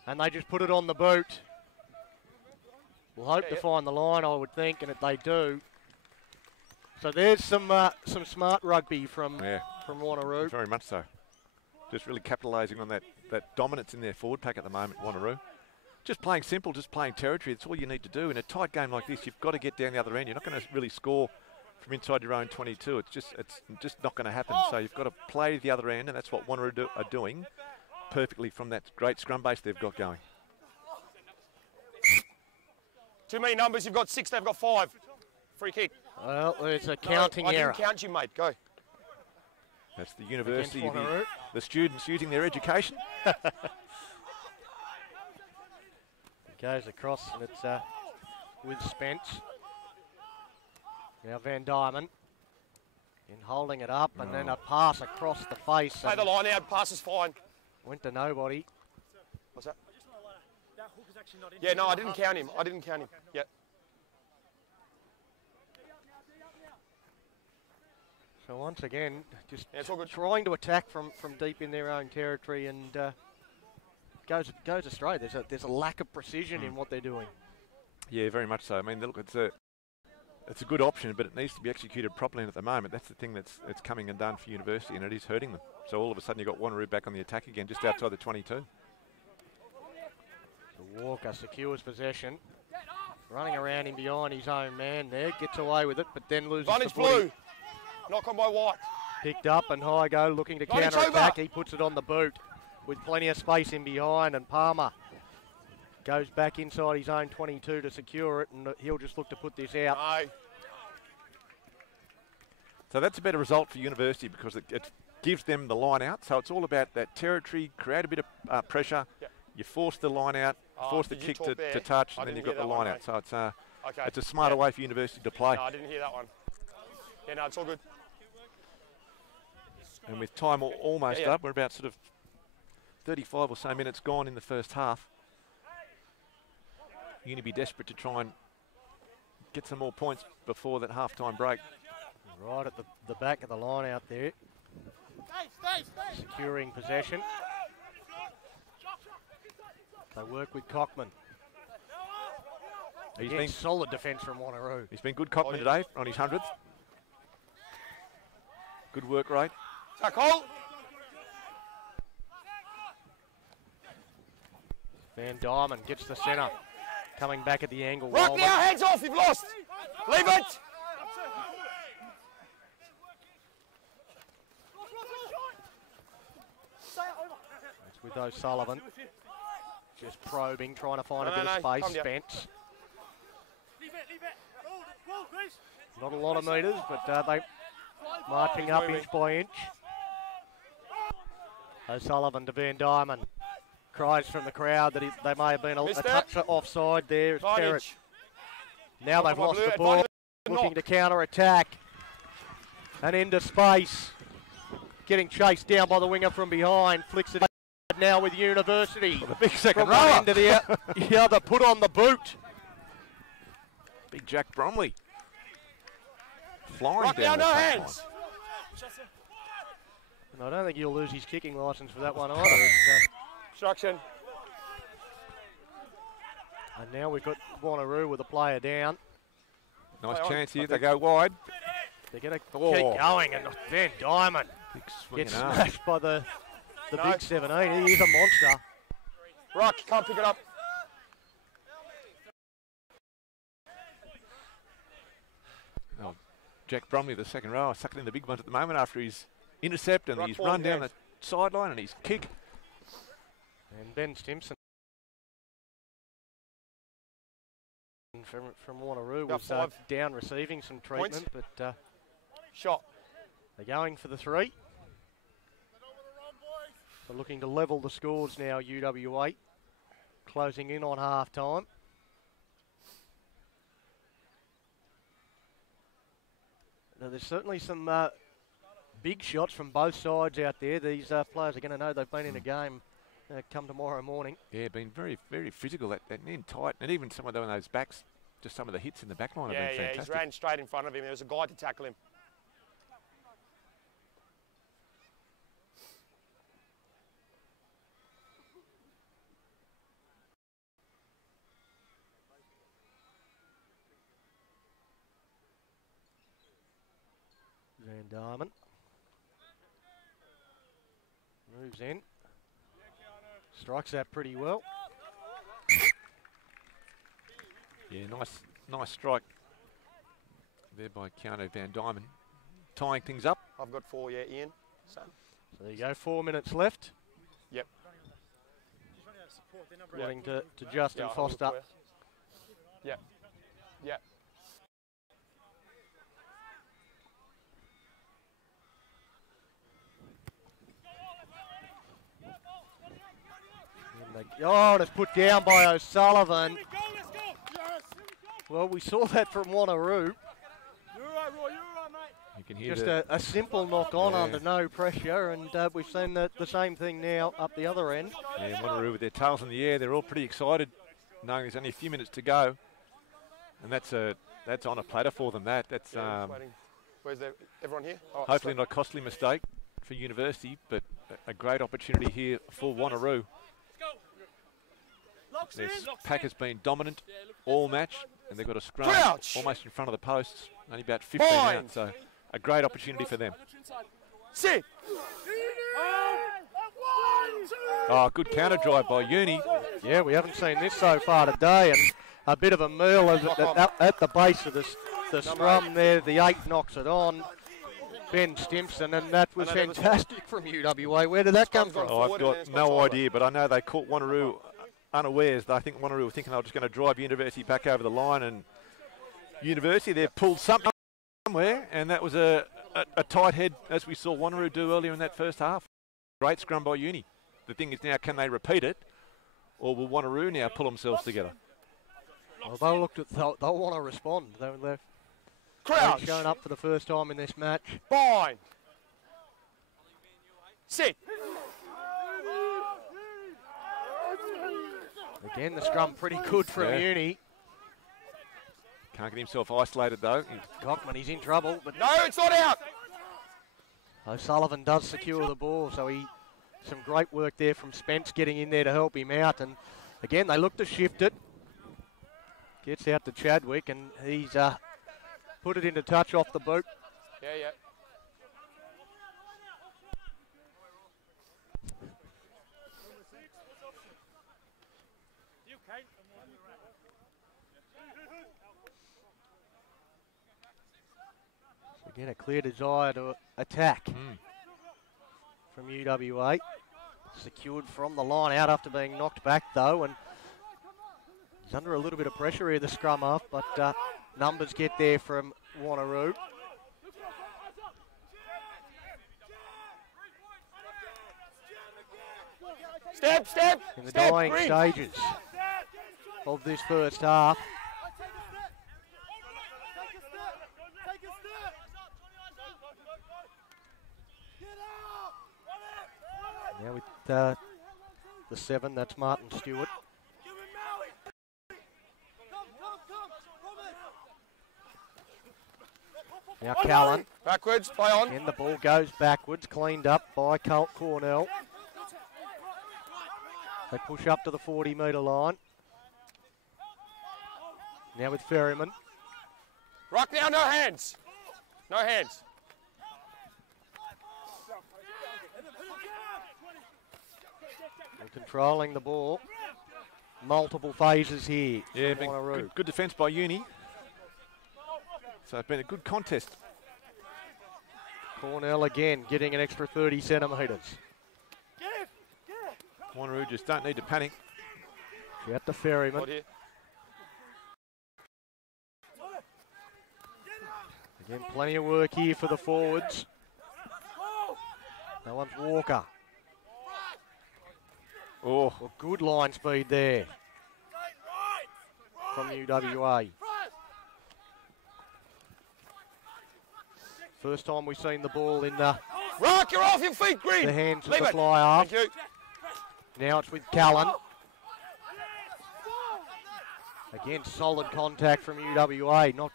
And they just put it on the boot. We'll hope to find the line, I would think, and if they do. So there's some smart rugby from Wanneroo. Very much so. Just really capitalising on that dominance in their forward pack at the moment, Wanneroo. Just playing simple, just playing territory. That's all you need to do. In a tight game like this, you've got to get down the other end. You're not going to really score from inside your own 22. It's just not going to happen. So you've got to play the other end, and that's what Wanneroo are doing perfectly from that great scrum base they've got going. Too many numbers. You've got 6. They've got 5. Free kick. Well, it's a counting I error. didn't count you, mate. Go. That's the university, Wanneroo. the students using their education. Goes across, and it's with Spence. Now Van Diemen in holding it up, and then a pass across the face. Play the line out. Pass is fine. Went to nobody. What's that? Yeah, no, I didn't count him. I didn't count him. Yeah. So once again, just Yeah, it's all good. trying to attack from deep in their own territory, and goes astray. There's a lack of precision in what they're doing. Yeah, very much so. I mean, look, it's a good option, but it needs to be executed properly. And at the moment, that's the thing that's coming undone for University, and it is hurting them. So all of a sudden, you've got Wanneroo back on the attack again, just outside the 22. So Walker secures possession, running around in behind his own man there, gets away with it, but then loses Advantage the footy. blue. Knock on by white. Picked up and high go, looking to Advantage counter-attack. over. He puts it on the boot with plenty of space in behind, and Palmer goes back inside his own 22 to secure it, and he'll just look to put this out. No. So that's a better result for University because it gives them the line out. So it's all about that territory, create a bit of pressure. Yep. You force the line out, force the did you kick talk to there? touch, I and then didn't you've got hear the that line one, out. So it's Okay. it's a smarter way for University to play. No, I didn't hear that one. Yeah, no, it's all good. And with time almost Yeah, yeah. up, we're about sort of 35 or so minutes gone in the first half. You're going to be desperate to try and get some more points before that half-time break. Right at the back of the line out there. Securing possession. They work with Cockman. He's Again, been solid defence from Wanneroo. He's been good Cockman today on his 100th. Good work rate. Tackle. Van Diemen gets the centre. Coming back at the angle. Rock Rollman. now, hands off, you've lost. Leave it. It's with O'Sullivan. Just probing, trying to find a bit No, of calm space. down. Spence. Not a lot of metres, but they marching up inch by inch. O'Sullivan to Van Diemen. Cries from the crowd that they may have been a Missed touch offside there. It's Terrett. Advantage. Now they've Come on, lost Blue, the ball. advantage. Looking Knock. to counter-attack. And into space. Getting chased down by the winger from behind. Flicks it now with University. The big second From one rower. end to the other. Put on the boot. Big Jack Bromley. Flying Rock down now, the no touchline. hands. And I don't think he'll lose his kicking licence for that one either. It's, Instruction. and now we've got Wanneroo with a player down. Nice Play on, chance I here. They think. go wide. They're going to Oh. keep going, and Van Diemen Big swing gets and arm. smashed by the No. big 17. He is a monster. Rock, you can't pick it up. Oh, Jack Bromley, the second rower, sucking in the big ones at the moment after his intercept and Right his forward run down the again. sideline and his kick. And Ben Stimson from Wanneroo About was 5 down receiving some treatment, points. but Shot. they're going for the 3. So looking to level the scores now, UWA. Closing in on half-time. Now, there's certainly some big shots from both sides out there. These players are going to know they've been in a game come tomorrow morning. Yeah, been very, very physical, that in tight, and even some of those backs, just some of the hits in the back line have Yeah, been yeah, he's fantastic. ran straight in front of him. There was a guy to tackle him. Van Diemen moves in, strikes that pretty well. Yeah, nice strike there by Keanu Van Diamond. Tying things up. I've got 4, yeah, Ian. Same. So there you go, 4 minutes left. Yep. According to Justin Foster. Yeah. Yeah. Oh, and it's put down by O'Sullivan. Well, we saw that from Wanneroo. You can hear Just a simple knock on under no pressure, and we've seen the same thing now up the other end. Yeah, Wanneroo with their tails in the air, they're all pretty excited, knowing there's only a few minutes to go, and that's on a platter for them. That's Where's everyone here? Oh, hopefully not a costly mistake for University, but a great opportunity here for Wanneroo. This pack has been dominant all match, and they've got a scrum almost in front of the posts, only about 15 out, so a great opportunity for them. Sit. Oh, good counter drive by Uni. Yeah, we haven't seen this so far today, and a bit of a meal at the base of the scrum there. The 8 knocks it on. Ben Stimson, and that was fantastic from UWA. Where did that come from? Oh, I've got no idea, but I know they caught Wanneroo unawares. I think Wanneroo were thinking they were just going to drive University back over the line, and University, they've pulled something somewhere, and that was a tight head, as we saw Wanneroo do earlier in that first half. Great scrum by Uni. The thing is now, can they repeat it, or will Wanneroo now pull themselves together? Well, they'll want to respond. They've shown up for the first time in this match. Bind. Sit. Again, the scrum pretty good from Uni. Can't get himself isolated though. Cockman, he's in trouble. But no, it's not out. O'Sullivan does secure the ball, so some great work there from Spence getting in there to help him out. And again, they look to shift it. Gets out to Chadwick, and he's put it into touch off the boot. Yeah. Again, a clear desire to attack from UWA. Secured from the line out after being knocked back, though, and he's under a little bit of pressure here, the scrum half, but numbers get there from Wanneroo. Step. In the dying stages of this first half. Now with the 7, that's Martin Stewart. Now Callan. Backwards, play on. And the ball goes backwards, cleaned up by Cornell. They push up to the 40-metre line. Now with Ferryman. Rock now, no hands. No hands. And controlling the ball. Multiple phases here. Yeah, good defence by Uni. So it's been a good contest. Cornell again getting an extra 30 centimetres. Wanneroo just don't need to panic. Out to Ferryman. Again, plenty of work here for the forwards. That one's Walker. Oh, well, good line speed there from UWA. First time we've seen the ball in the... Rock, you're off your feet, Green. The hands of the fly half. Thank you. Now it's with Callan. Again, solid contact from UWA. Not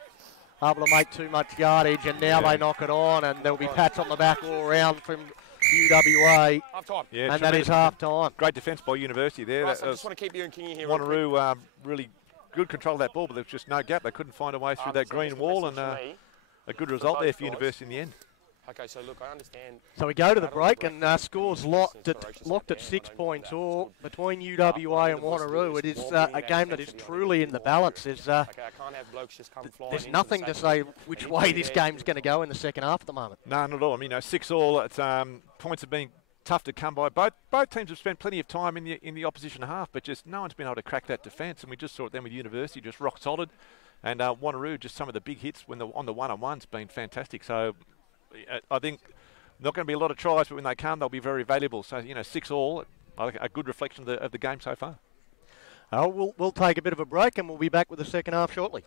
able to make too much yardage, and now they knock it on, and there'll be pats on the back all around from UWA. Half time. Yeah, and that is half time. Great defence by University there. Right, so I just want to keep you and Kingy here. Wanneroo really good control of that ball, but there was just no gap. They couldn't find a way through that green wall, and a good result there for University in the end. Okay, so look, I understand. So we go to the break, and scores locked at 6 points all between UWA and Wanneroo. It is a game that is truly in the balance. There's nothing to say which way this game's going to go in the second half at the moment. No, not at all. I mean, 6 all. It's, points have been tough to come by. Both teams have spent plenty of time in the opposition half, but just no one's been able to crack that defence. And we just saw it then with University, just rock solid. And Wanneroo, just some of the big hits on the one-on-ones been fantastic. So I think not going to be a lot of tries, but when they come, they'll be very valuable. So, 6 all, a good reflection of the game so far. We'll take a bit of a break, and we'll be back with the second half shortly.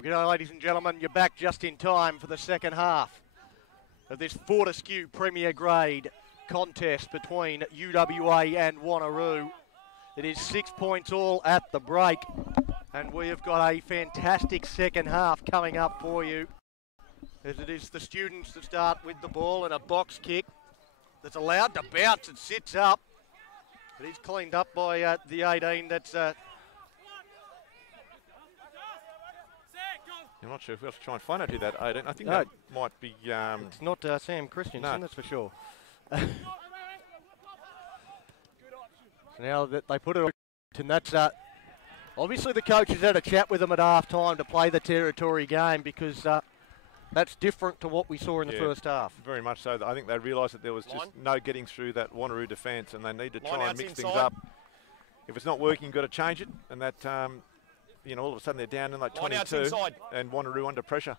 Well, good day, ladies and gentlemen. You're back just in time for the second half of this Fortescue Premier Grade contest between UWA and Wanneroo. It is 6 points all at the break, and we have got a fantastic second half coming up for you, as it is the students that start with the ball and a box kick that's allowed to bounce and sits up. It is cleaned up by the 18. That's I'm not sure if we'll have to try and find out who that 18. I think that might be. it's not Sam Christensen, that's for sure. So now that they put it on, and that's obviously the coaches had a chat with them at half time to play the territory game, because that's different to what we saw in the first half. Very much so. I think they realised that there was just no getting through that Wanneroo defence, and they need to try and mix things up. If it's not working, you've got to change it, and that. You know, all of a sudden they're down in like 22 and Wanneroo under pressure.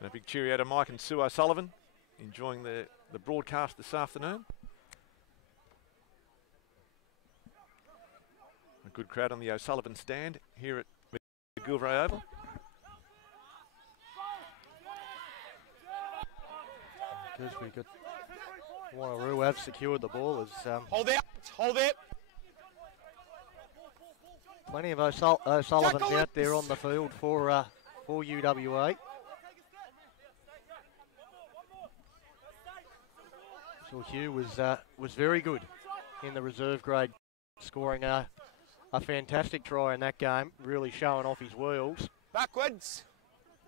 And a big cheerio to Mike and Sue O'Sullivan, enjoying the broadcast this afternoon. A good crowd on the O'Sullivan stand here at McGilvray Oval. Because we could Wanneroo have secured the ball as hold out. Plenty of O'Sullivans out there on the field for UWA. So Hugh was very good in the reserve grade, scoring a fantastic try in that game, really showing off his wheels. Backwards.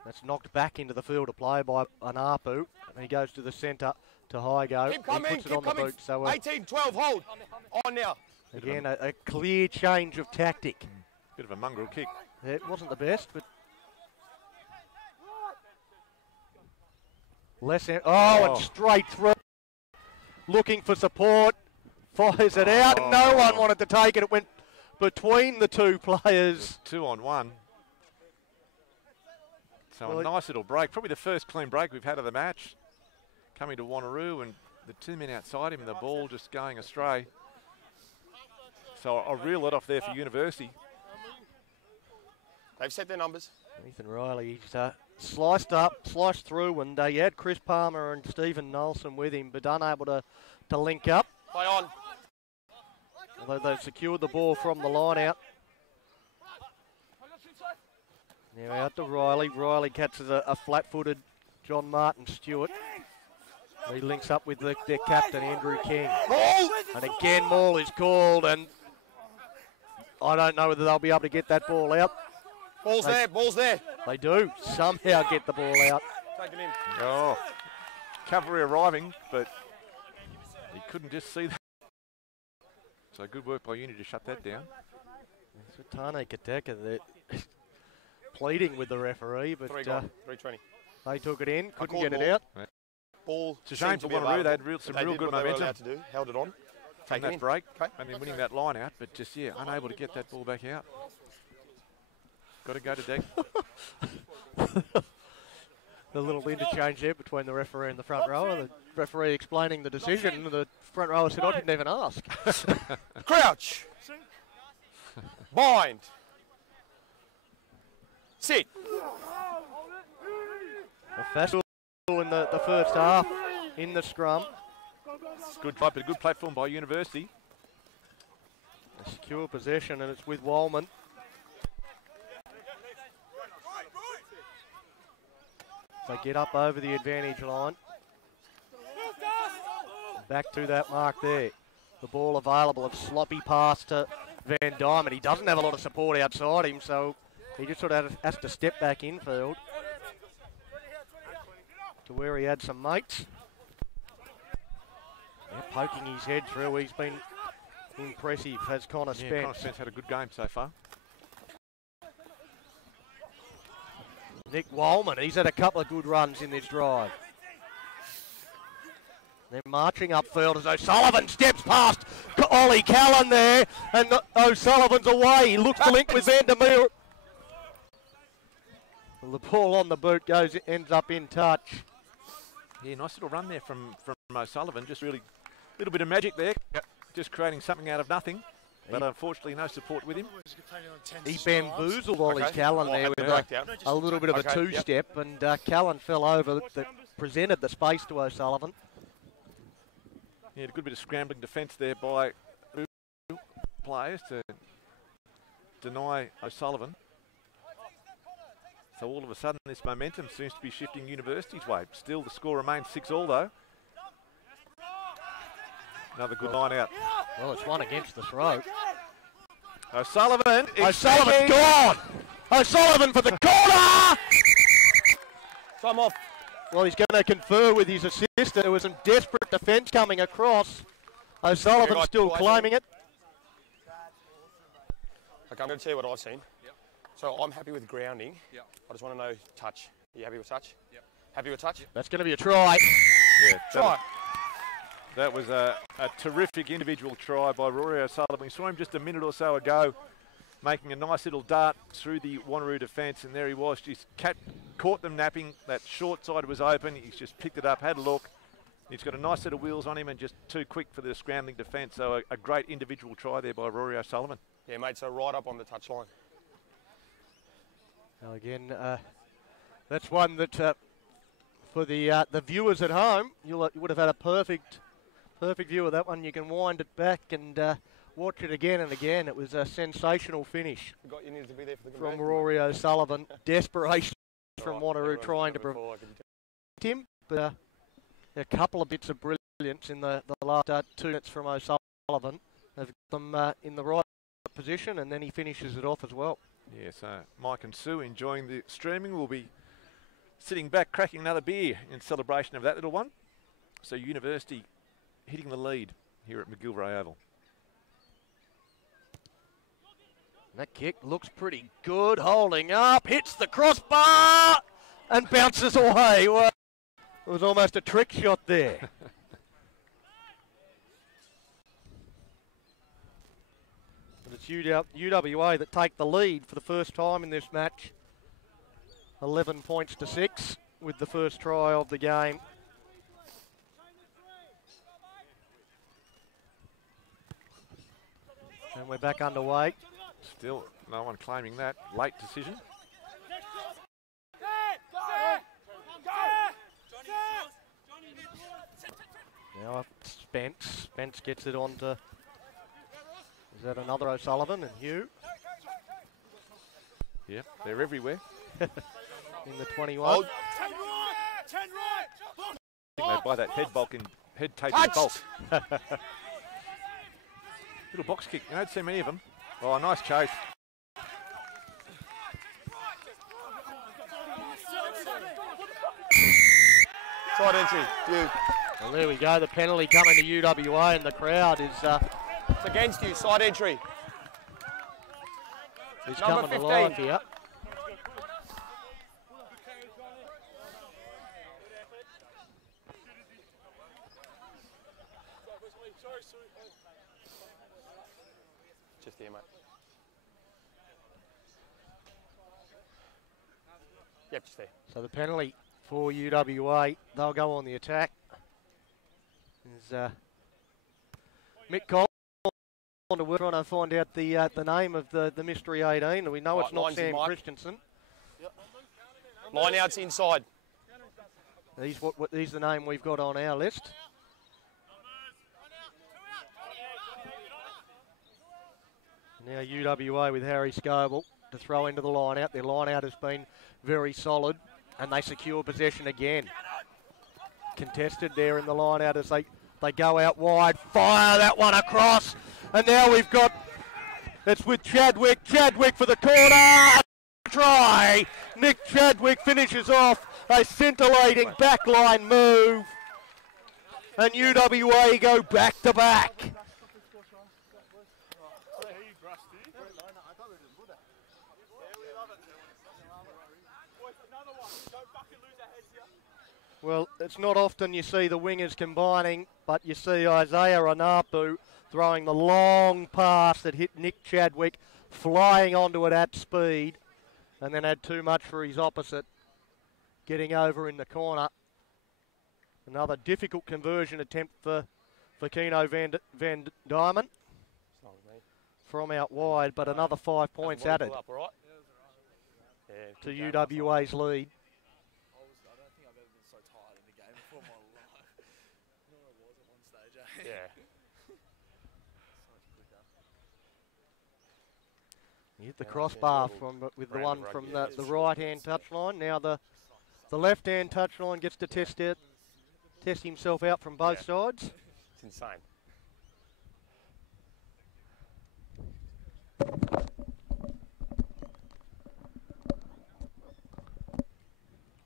That's knocked back into the field of play by an Apu, and he goes to the centre to Hygo. Keep coming, he puts it on the boot. So 18, 12, hold. On now. Again, a clear change of tactic. Bit of a mongrel kick. It wasn't the best, but and straight through. Looking for support, fires it out, and no one wanted to take it. It went between the two players. 2-on-1. So a nice little break. Probably the first clean break we've had of the match. Coming to Wanneroo, and the two men outside him, and the ball just going astray. So I'll reel it off there for University. They've set their numbers. Ethan Riley, he's sliced through, and he had Chris Palmer and Stephen Nelson with him, but unable to link up. Play on. Although they've secured the ball from the line out. Now out to Riley. Riley catches a flat-footed John Martin Stewart. He links up with their captain, Andrew King. Maul! And again, maul is called, and I don't know whether they'll be able to get that ball out. Ball's there. They do somehow get the ball out. Take it in. Oh, cavalry arriving, but he couldn't just see that. So good work by Uni to shut that down. So Tane Kateka there pleading with the referee, but 320. they took it in, couldn't get it out. Right. Ball. It's a shame for Wanneroo. They had some real good momentum. To do. Held it on. From that break, and then winning that line out, but just, unable to get that ball back out. Got to go to deck. The little interchange there between the referee and the front rower. The referee explaining the decision, and the front rower said, I didn't even ask. Crouch. Bind. Sit. A fast in the first half in the scrum. Good try, but a good platform by University. A secure possession, and it's with Walman. They get up over the advantage line. Back to that mark there. The ball available, a sloppy pass to Van Diamond. He doesn't have a lot of support outside him, so he just sort of has to step back infield to where he had some mates. Poking his head through. He's been impressive, has Connor Spence. Connor Spence had a good game so far. Nick Walman, he's had a couple of good runs in this drive. They're marching upfield as O'Sullivan steps past Ollie Callan there, and O'Sullivan's away. He looks to link with Vandermeer. Well, the ball on the boot ends up in touch. Yeah, nice little run there from O'Sullivan. Just really a little bit of magic there. Yep. Just creating something out of nothing. but unfortunately no support with him. He bamboozled Ollie Callan there with a little bit of a two-step, and Callan fell over that presented the space to O'Sullivan. Yeah, a good bit of scrambling defence there by players to deny O'Sullivan. So all of a sudden this momentum seems to be shifting University's way. Still the score remains 6-all though. Another good line out. Well, it's one against the throat. O'Sullivan. O'Sullivan's gone. O'Sullivan for the corner. Time off. Well, he's going to confer with his assistant. There was some desperate defence coming across. O'Sullivan still claiming it. Okay, I'm going to tell you what I've seen. Yep. So I'm happy with grounding. Yep. I just want to know touch. Are you happy with touch? Yep. Happy with touch? Yep. That's going to be a try. Yeah, try. That was a terrific individual try by Rory O'Sullivan. We saw him just a minute or so ago making a nice little dart through the Wanneroo defence, and there he was. Just caught them napping. That short side was open. He's just picked it up, had a look. He's got a nice set of wheels on him and just too quick for the scrambling defence. So a great individual try there by Rory O'Sullivan. Yeah, mate, so right up on the touchline. Now again, that's one that for the viewers at home, you would have had a perfect view of that one. You can wind it back and watch it again and again. It was a sensational finish You needed to be there for the from Rory O'Sullivan. Desperation from Wanneroo trying to prevent him, but a couple of bits of brilliance in the last 2 minutes from O'Sullivan have got them in the right position, and then he finishes it off as well. Yeah, so Mike and Sue enjoying the streaming will be sitting back cracking another beer in celebration of that little one. So University hitting the lead here at McGilvray Oval. That kick looks pretty good, holding up, hits the crossbar and bounces away. Well, it was almost a trick shot there. But it's UWA that take the lead for the first time in this match. 11 points to 6 with the first try of the game. And we're back underway. Still no one claiming that. Late decision. Now Spence. Spence gets it on to, is that another O'Sullivan and Hugh? Yep, they're everywhere. In the 21. Oh. 10 right! I think they buy that head tape in bulk. Little box kick, you don't see many of them. Oh, nice chase. Side entry, you. Well, there we go, the penalty coming to UWA, and the crowd is It's against you, side entry. He's coming to life here. Just here, mate. Yep, just there. So the penalty for UWA, they'll go on the attack. There's Mick Cole we're trying to find out the name of the mystery 18. We know it's not Sam Christensen. Yep. Line outs inside. He's the name we've got on our list. Now UWA with Harry Scoble to throw into the line out. Their line out has been very solid, and they secure possession again. Contested there in the line out as they go out wide. Fire that one across, and now we've got, it's with Chadwick. Chadwick for the corner. Try. Nick Chadwick finishes off a scintillating backline move, and UWA go back to back. Well, it's not often you see the wingers combining, but you see Isaiah Anapu throwing the long pass that hit Nick Chadwick, flying onto it at speed, and then had too much for his opposite, getting over in the corner. Another difficult conversion attempt for Keno Van Diamond. from out wide, but another 5 points added Up, all right? to UWA's lead. I don't think I've ever been so tired in a game before my life. You know what I was at one stage, eh? Yeah. So much quicker. He hit the Yeah, crossbar yeah, with the brand one of from rugby, the yeah. right-hand touchline. Now the left-hand touchline gets to test himself out from both sides. It's insane.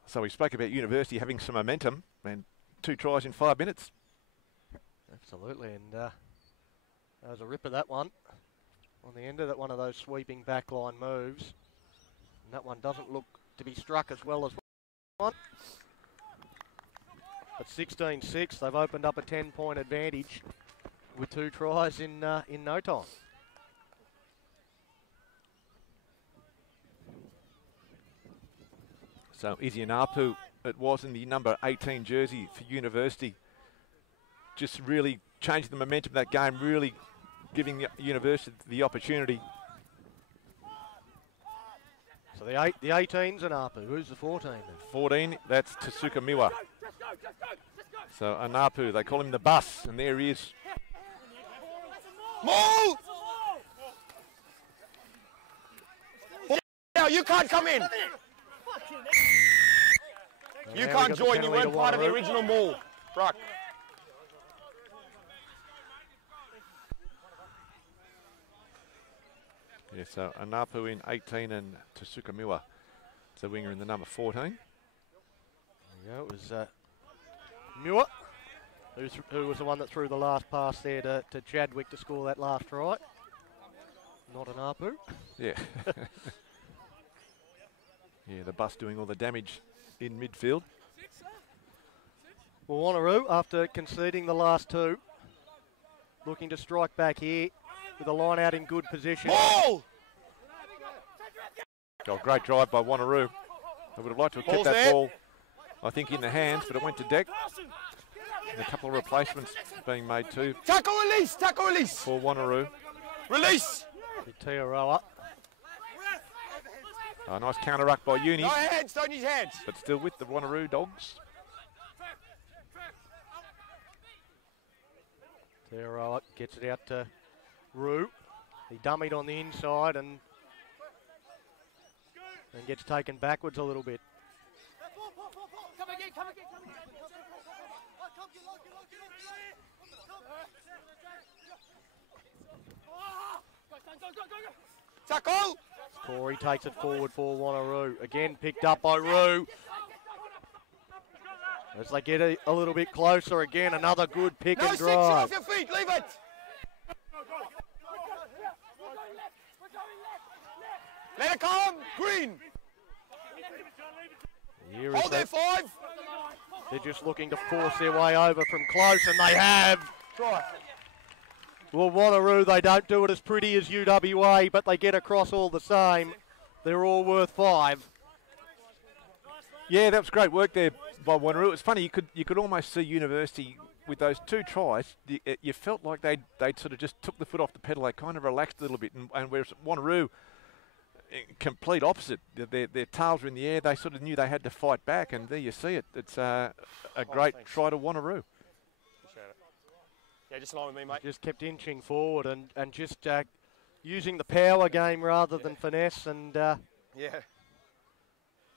So we spoke about University having some momentum and 2 tries in 5 minutes. Absolutely, and that was a ripper, that one. On the end of that, one of those sweeping backline moves. And that one doesn't look to be struck as well as one. At 16-6, they've opened up a 10-point advantage with 2 tries in no time. So Izzy Anapu, it was in the number 18 jersey for University. Just really changing the momentum of that game, really giving the University the opportunity. So the 18's Anapu. Who's the 14 then? 14, that's Tasuka Miwa. So Anapu, they call him the bus, and there he is. Move! Now you can't come in. You Now we can't got the join. You penalty weren't to part of the Wanneroo. original maul. Bruck. Yeah, so Anapu in 18 and Tasuka Miwa, the winger in the number 14. There you go. It was Muir, who was the one that threw the last pass there to Chadwick to score that last try. Not Anapu. Yeah. Yeah, the bus doing all the damage in midfield. Well, Wanneroo, after conceding the last 2, looking to strike back here with a line out in good position. Ball! Oh, great drive by Wanneroo. I would have liked to have kept Ball's that there. ball, I think, in the hands, but it went to deck. And a couple of replacements being made too Tackle release! Tackle release! for Wanneroo. Release! Tearoa. A nice counter-ruck by Uni, No hands, don't use hands. but still with the Wanneroo Dogs. Tearoa gets it out to Roo. He dummied on the inside and gets taken backwards a little bit. Come again, come again, come again. Tackle! Corey takes it forward for Wanneroo. Again picked up by Roo. As they get a little bit closer again, another good pick No and section drive. off your feet, leave it! Let it come, Green! Here is Hold there, that. 5! They're just looking to force their way over from close, and they have. Try. Well, Wanneroo, they don't do it as pretty as UWA, but they get across all the same. They're all worth 5. Yeah, that was great work there by Wanneroo. It was funny, you could almost see University with those 2 tries. You felt like they sort of just took the foot off the pedal. They kind of relaxed a little bit, and whereas Wanneroo, complete opposite. Their tails were in the air. They sort of knew they had to fight back, and there you see it. It's a great thanks. try to Wanneroo. Appreciate it. Yeah, just line with me, mate. Just kept inching forward and just using the power game rather than finesse and Yeah.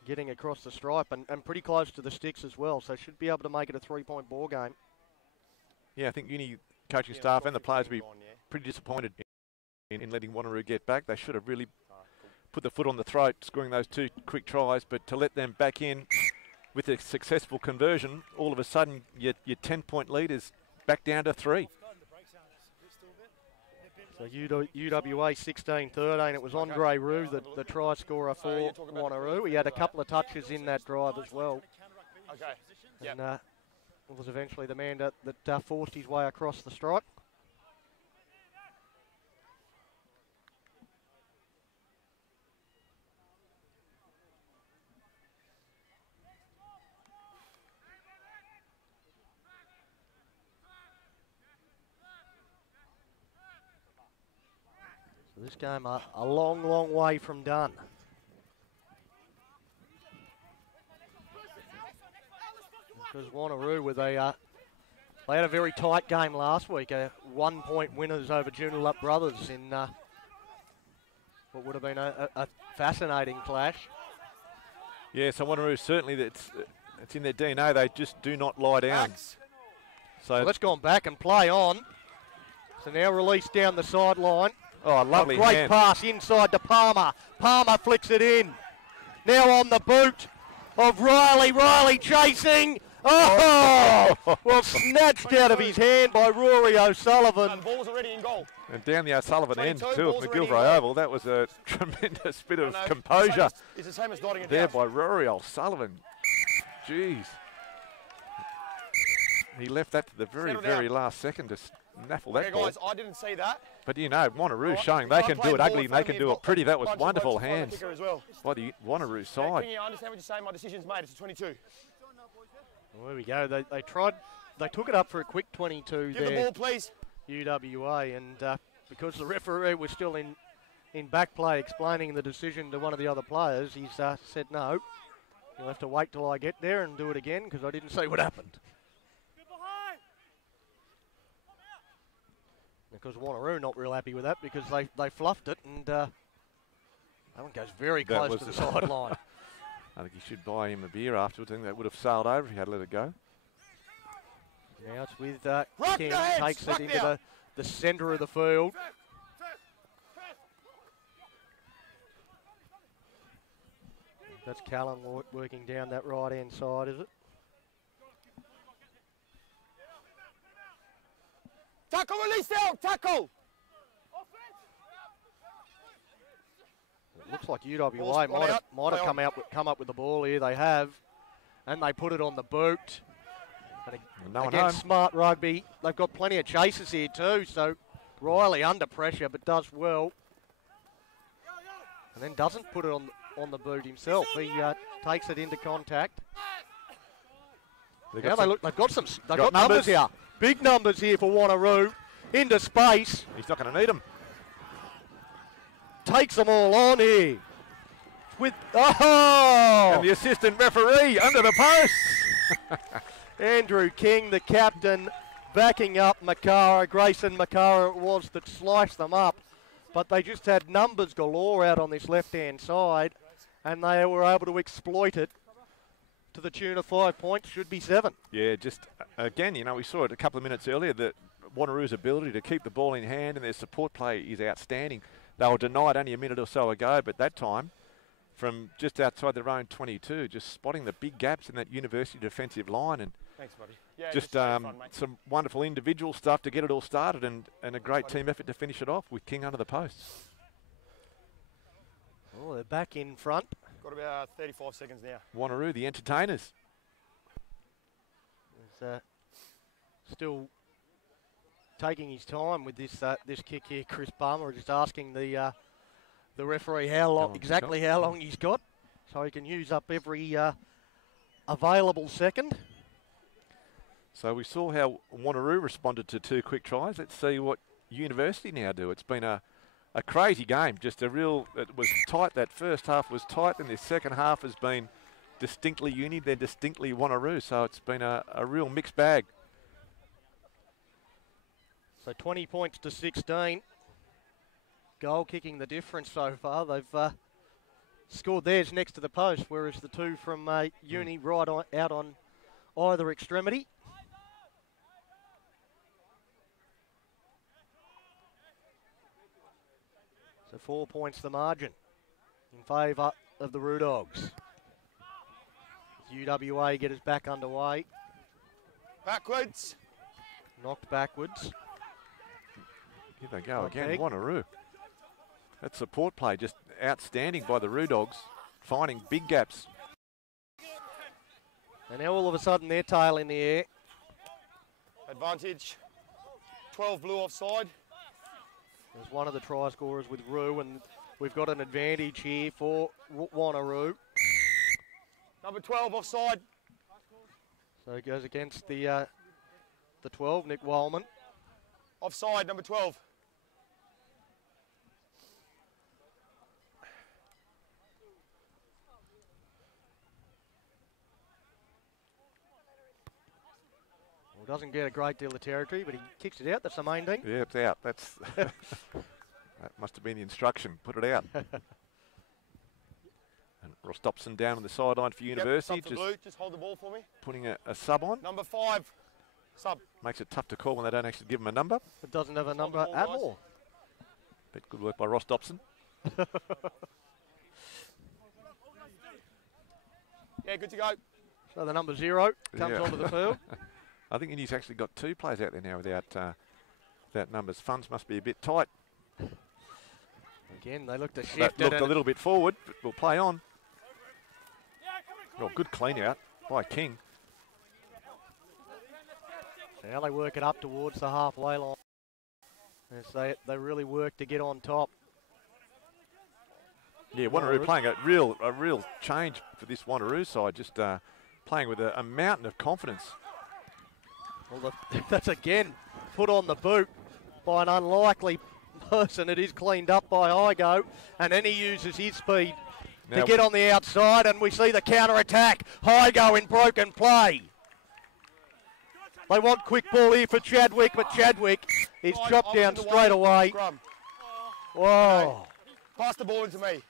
getting across the stripe and pretty close to the sticks as well. So should be able to make it a 3-point ball game. Yeah, I think Uni coaching staff and the players will be pretty disappointed in letting Wanneroo get back. They should have really put the foot on the throat, scoring those 2 quick tries, but to let them back in with a successful conversion, all of a sudden your 10-point lead is back down to 3. So UWA 16-13. It was Andre Roo, the try scorer for you're talking about the Wanneroo. He had a couple of touches in that drive as well. Okay. Yep. And was eventually the man that forced his way across the stripe. So this game a long, long way from done. Because Wanneroo with a they had a very tight game last week, 1-point winners over Joondalup Brothers in what would have been a fascinating clash. Yeah, so Wanneroo certainly it's in their DNA. They just do not lie down. So let's go on back and play on. So now released down the sideline. Oh, lovely great hand. pass inside to Palmer. Palmer flicks it in. Now on the boot of Riley. Riley chasing. Oh! Well, snatched out of his hand by Rory O'Sullivan. And ball's already in goal. And down the O'Sullivan end too of ball's already in McGilvray goal. Oval. That was a tremendous bit of composure It's the same as Nottingham there House. by Rory O'Sullivan. Jeez. He left that to the very, Settle very down. last second to snaffle that Okay, ball. guys, I didn't see that. But you know, Wanneroo Right, showing you they can't can play do it the ball ugly in and they front can of do me. it pretty. That was Bunch of wonderful blokes behind the hands kicker as well. by the Wanneroo side. I understand what you're saying. My decision's made. It's a 22. Well, there we go. They tried. They took it up for a quick 22 Give the there, ball, please. UWA, and because the referee was still in back play explaining the decision to one of the other players, he's said no. You'll have to wait till I get there and do it again because I didn't see what happened. Because Wanneroo not real happy with that because they fluffed it and that one goes very That close was to the the- sideline. I think he should buy him a beer afterwards. I think that would have sailed over if he had let it go. Now it's with Rock King, the heads, takes rock it into now. the centre of the field. That's Callan working down that right-hand side, is it? Tackle, release down, tackle. It looks like UWA Ball's might gone have, out. might have Play come up with the ball here. They have, and they put it on the boot. And No one again, home. smart rugby. They've got plenty of chasers here too. So Riley under pressure, but does well, and then doesn't put it on the boot himself. He takes it into contact. They've Now got they've got some got numbers numbers. here. Big numbers here for Wanneroo. Into space. He's not going to need them. Takes them all on here. With oh! And the assistant referee under the post. Andrew King, the captain, backing up Makara. Grayson Makara it was that sliced them up. But they just had numbers galore out on this left-hand side, and they were able to exploit it to the tune of 5 points, should be 7. Yeah, just again, you know, we saw it a couple of minutes earlier that Wanneroo's ability to keep the ball in hand and their support play is outstanding. They were denied only a minute or so ago, but that time, from just outside their own 22, just spotting the big gaps in that University defensive line and Thanks, buddy. Yeah, just stay in front, mate. some wonderful individual stuff to get it all started and a great team effort to finish it off with King under the posts. Oh, they're back in front. Got about 35 seconds now. Wanneroo, the entertainers. There's, still taking his time with this this kick here. Chris Palmer just asking the referee how long exactly how long he's got, so he can use up every available second. So we saw how Wanneroo responded to 2 quick tries. Let's see what University now do. It's been a crazy game, just a real, it was tight. That first half was tight and the second half has been distinctly Uni, then distinctly Wanneroo. So it's been a real mixed bag. So 20 points to 16. Goal kicking the difference so far. They've scored theirs next to the post, whereas the 2 from Uni right out on either extremity. So 4 points the margin in favour of the Roo Dogs. UWA get us back underway. Backwards. Knocked backwards. Here they go Okay. again, Wanneroo. That support play just outstanding by the Roo Dogs, finding big gaps. And now all of a sudden their tail in the air. Advantage. 12 blue offside. There's one of the try scorers with Roo, and we've got an advantage here for Wanneroo. Number 12 offside. So it goes against the 12, Nick Wildman. Offside, number 12. Doesn't get a great deal of territory, but he kicks it out. That's the main thing. Yeah, it's out. That's that must have been the instruction. Put it out. And Rostopson down on the sideline for University. Just hold the ball for me. Putting a sub on. Number 5. Sub. Makes it tough to call when they don't actually give him a number. It doesn't have a number at all. But good work by Rostopson. Yeah, good to go. So the number 0 comes onto the field. I think he's actually got 2 players out there now without numbers. Funds must be a bit tight. Again, they look to shift That looked a little bit forward, but we'll play on. Well, good clean out by King. Now they work it up towards the halfway line. As they really work to get on top. Yeah, Wanneroo playing a real change for this Wanneroo side, just playing with a mountain of confidence. Well, that's again put on the boot by an unlikely person. It is cleaned up by Igo, and then he uses his speed to get on the outside, and we see the counter-attack. Igo in broken play. They want quick ball here for Chadwick, but Chadwick is chopped down straight away. Whoa. Pass the ball into me.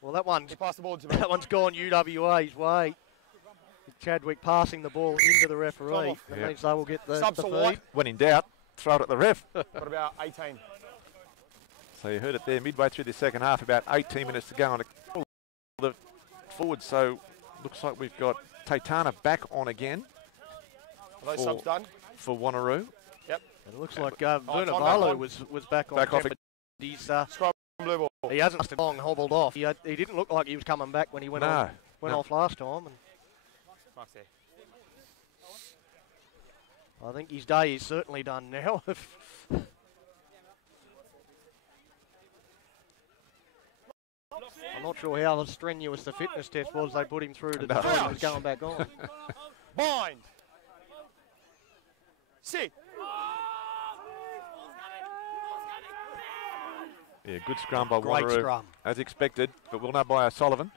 Well, that one's that one's gone UWA's way. Chadwick passing the ball into the referee. That means they will get the feed. When in doubt, throw it at the ref. What about 18? So you heard it there midway through the second half, about 18 minutes to go on the forward. So looks like we've got Taitana back on again. Are those subs done? For Wanneroo. Yep. It looks like Vernavalu was back on. Back off. He's blue ball. He hasn't long hobbled off. He didn't look like he was coming back when he went off last time. And I think his day is certainly done now. I'm not sure how strenuous the fitness test was they put him through to decide he was going back on. Bind. Sit. Yeah, good scrum by Great Wanneroo, scrum. as expected, but we'll know by O'Sullivan.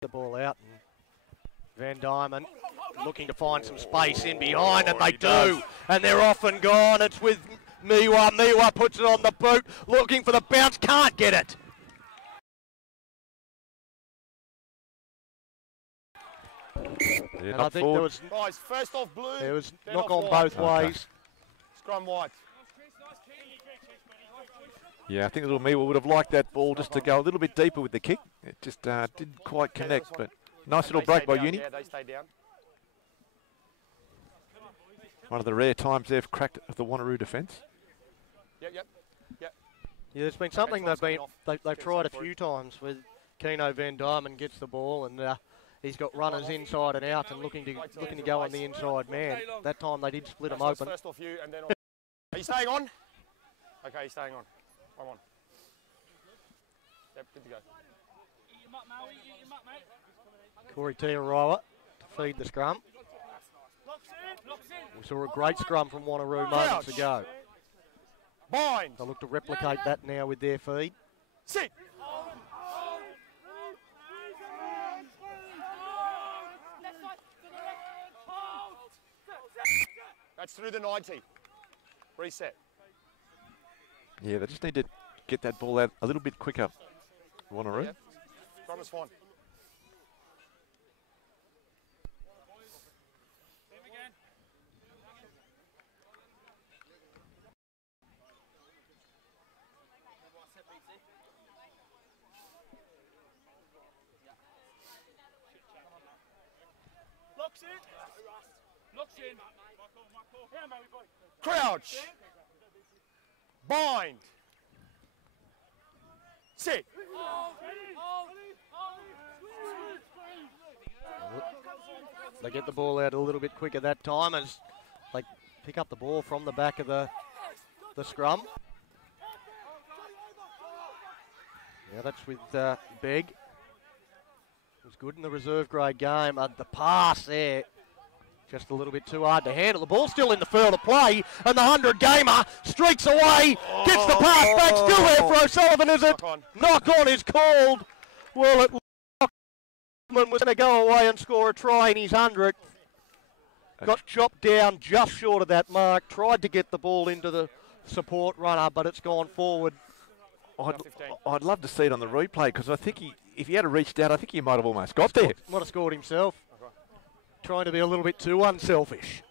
The ball out, and Van Diemen looking to find some space in behind, and they do, and they're off and gone. It's with Miwa. Miwa puts it on the boot, looking for the bounce, can't get it. Yeah, and I think there was, guys, first off blue. There was knock on both ways. Scrum white. Yeah, I think little Miwa would have liked that ball just to go a little bit deeper with the kick. It just didn't quite connect, but nice little break by Uni. Yeah, they stayed down. One of the rare times they've cracked the Wanneroo defence. Yep. Yeah, there's been something they've tried a few times with Keno Van Diemen gets the ball, and he's got runners inside and out and looking to go on the inside man. That time they did split them open. First off you and then on. Are you staying on? Okay, he's staying on. I'm on. Yep, good to go. Corey Tiarawa to feed the scrum. We saw a great scrum from Wanneroo moments ago. Bind. They'll look to replicate that now with their feed. Sit. That's through the 90. Reset. Yeah, they just need to get that ball out a little bit quicker. Wanneroo. Yeah. Scrum is fine. Locks in. Crouch. Bind. Sit. They get the ball out a little bit quicker that time as they pick up the ball from the back of the scrum. Yeah, that's with Begg. It was good in the reserve grade game. The pass there, just a little bit too hard to handle. The ball's still in the field of play, and the 100-gamer streaks away, gets the pass back, still there for O'Sullivan, is it? Knock on is called. Well, it was going to go away and score a try in his 100th. Got chopped down just short of that mark, tried to get the ball into the support runner, but it's gone forward. I'd love to see it on the replay because I think if he had reached out, I think he might have almost got there. Might have scored himself. Trying to be a little bit too unselfish.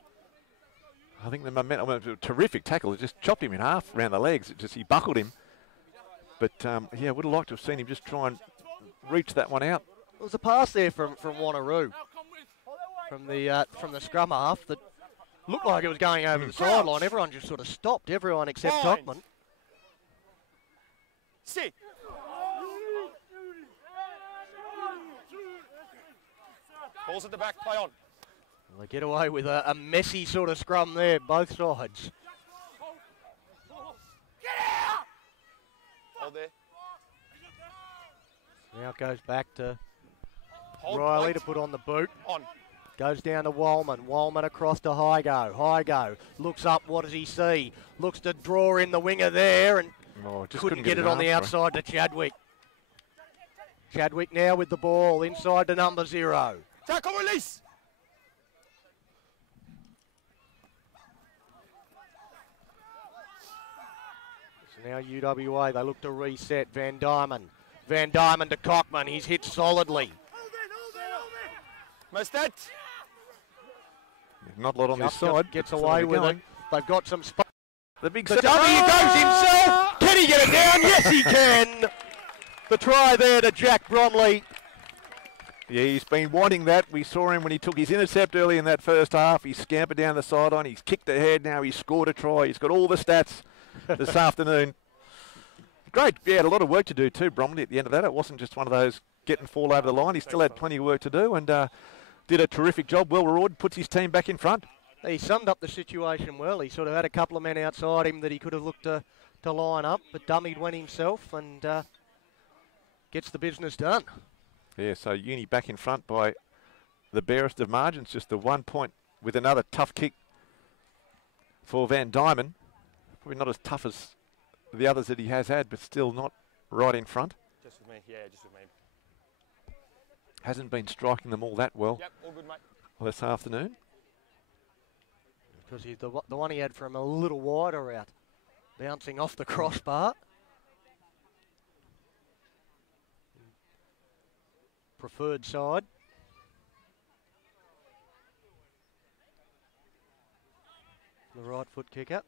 I think the momentum was a terrific tackle. It just chopped him in half around the legs. He buckled him. But, yeah, would have liked to have seen him just try and reach that one out. There was a pass there from Wanneroo, from the scrum half that looked like it was going over the sideline. Everyone just sort of stopped, everyone except Tockman. Sit. Balls at the back, play on. Well, they get away with a messy sort of scrum there, both sides. Get out! Hold there. Now it goes back to Hold, Riley wait. to put on the boot. On. Goes down to Walman. Walman across to Hygo. Hygo looks up. What does he see? Looks to draw in the winger there and Just couldn't get it on the outside to Chadwick. Chadwick now with the ball inside to number 0. Tackle release. So now UWA, they look to reset. Van Diemen. Van Diemen to Cockman. He's hit solidly. Mustard. Not a lot on this Justin side. gets That's away where with they're it. They've got some space. The big The set. W goes himself. Can he get it down? Yes, he can. The try there to Jack Bromley. Yeah, he's been wanting that. We saw him when he took his intercept early in that first half. He scampered down the sideline. He's kicked ahead. Now he's scored a try. He's got all the stats this afternoon. Great. Yeah, had a lot of work to do too, Bromley, at the end of that. It wasn't just one of those get and fall over the line. He still had plenty of work to do and did a terrific job. Well rewarded. Puts his team back in front. He summed up the situation well. He sort of had a couple of men outside him that he could have looked to line up, but dummied went himself and gets the business done. Yeah, so Uni back in front by the barest of margins. Just the 1 point with another tough kick for Van Diemen. Probably not as tough as the others that he has had, but still not right in front. Just with me, yeah, just with me. Hasn't been striking them all that well Yep, all good, mate. this afternoon. Because the one he had from a little wider out, bouncing off the crossbar. Preferred side. The right foot kicker.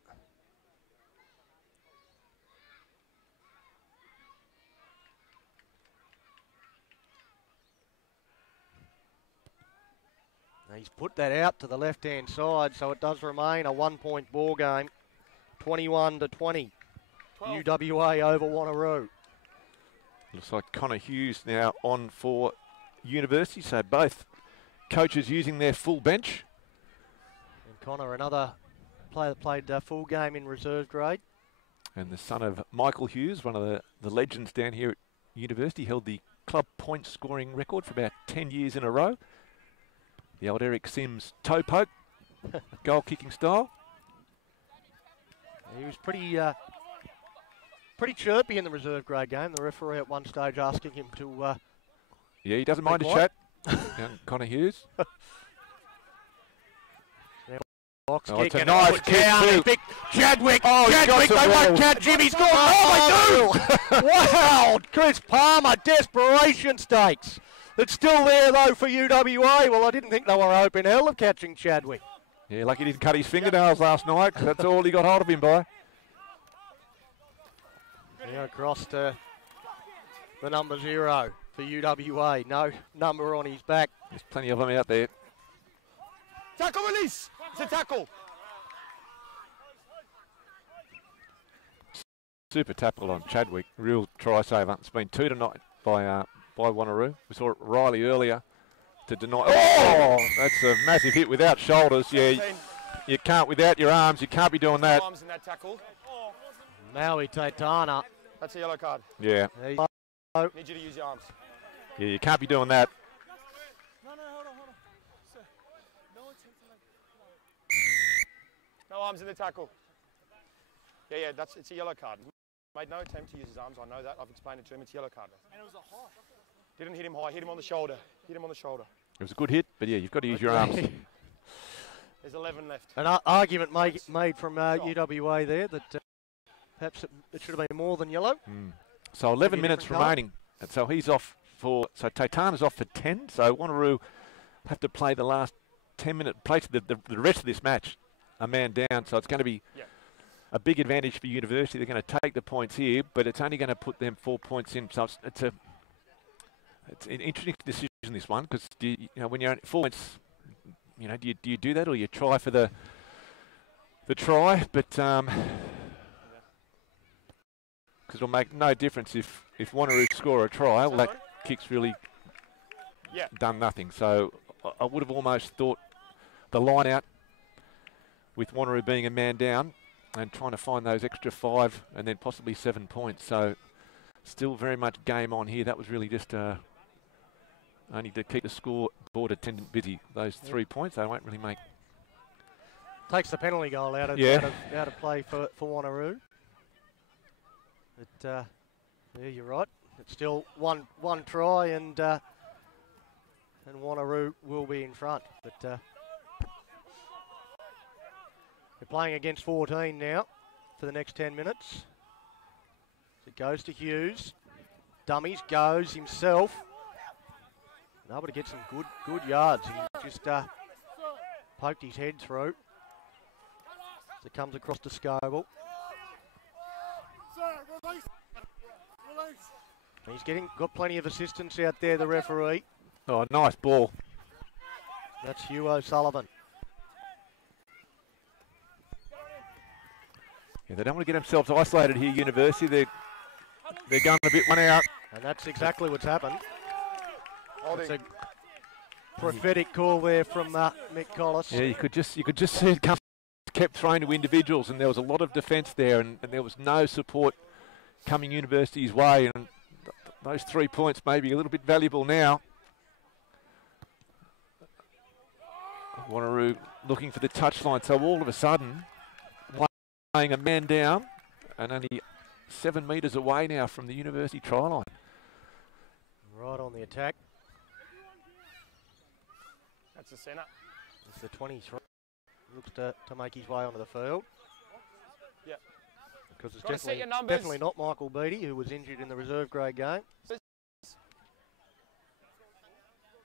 Now he's put that out to the left-hand side, so it does remain a 1 point ball game. 21-20. UWA over Wanneroo. Looks like Connor Hughes now on for University, so both coaches using their full bench. And Connor, another player that played full game in reserve grade. And the son of Michael Hughes, one of the legends down here at University, held the club point scoring record for about 10 years in a row. The old Eric Sims toe poke, goal kicking style. He was pretty chirpy in the reserve grade game. The referee at one stage asking him to... Yeah, he doesn't mind a chat. Young Connor Hughes. Box Oh, kick it's a and nice put kick down. too. Big Chadwick, Oh, Chadwick, they won't catch him. He's gone. Oh, they do. Wow, Chris Palmer, desperation stakes. It's still there though for UWA. Well, I didn't think they were open hell of catching Chadwick. Yeah, lucky he didn't cut his fingernails last night. That's all he got hold of him by. Now across to the number 0 for UWA. No number on his back. There's plenty of them out there. Tackle release. It's a tackle. Super tackle on Chadwick. Real try saver. It's been 2 tonight by Wanneroo. We saw Riley earlier to deny. Oh, that's a massive hit without shoulders. Yeah, you can't without your arms. You can't be doing that. Arms in that tackle. Maui Taitana. That's a yellow card. Yeah, Need you to use your arms. yeah, you can't be doing that. No arms in the tackle. Yeah, it's a yellow card. Made no attempt to use his arms. I know that. I've explained it to him. It's a yellow card. And it was a high. Didn't hit him high. Hit him on the shoulder. Hit him on the shoulder. It was a good hit, but yeah, you've got to use your arms. There's 11 left. An argument made from UWA there that perhaps it should have been more than yellow. So 11 minutes remaining. And so he's off for, so Taitana's off for 10. So Wanneroo have to play the last 10 minute, play to the rest of this match, a man down. So it's going to be a big advantage for University. They're going to take the points here, but it's only going to put them 4 points in. So it's an interesting decision, this one, because you know, when you're at 4 points, you know, do you do that, or you try for the try? But because it'll make no difference if Wanneroo score a try. Well, that kick's really done nothing. So I would have almost thought the line out with Wanneroo being a man down and trying to find those extra 5 and then possibly 7 points. So still very much game on here. That was really just only to keep the scoreboard attendant busy. Those 3 points, they won't really make. Takes the penalty goal out of play for Wanneroo. But yeah, you're right. It's still one try, and Wanneroo will be in front. But they're playing against 14 now for the next 10 minutes. It goes to Hughes. Dummies, goes himself. Able to get some good yards. He just poked his head through. As it comes across to Scoble. He's got plenty of assistance out there, the referee. Oh, nice ball. That's Hugh O'Sullivan. Yeah, they don't want to get themselves isolated here, University. They're going a bit one out. And that's exactly what's happened. It's a prophetic call there from Mick Collis. Yeah, you could just see it come. Kept throwing to individuals, and there was a lot of defence there, and there was no support coming University's way, and those 3 points may be a little bit valuable now. Wanneroo looking for the touchline, so all of a sudden playing a man down and only 7 metres away now from the University try line. Right on the attack. That's the centre. It's the 23. Looks to make his way onto the field. Yeah. Because it's definitely not Michael Beattie, who was injured in the reserve grade game.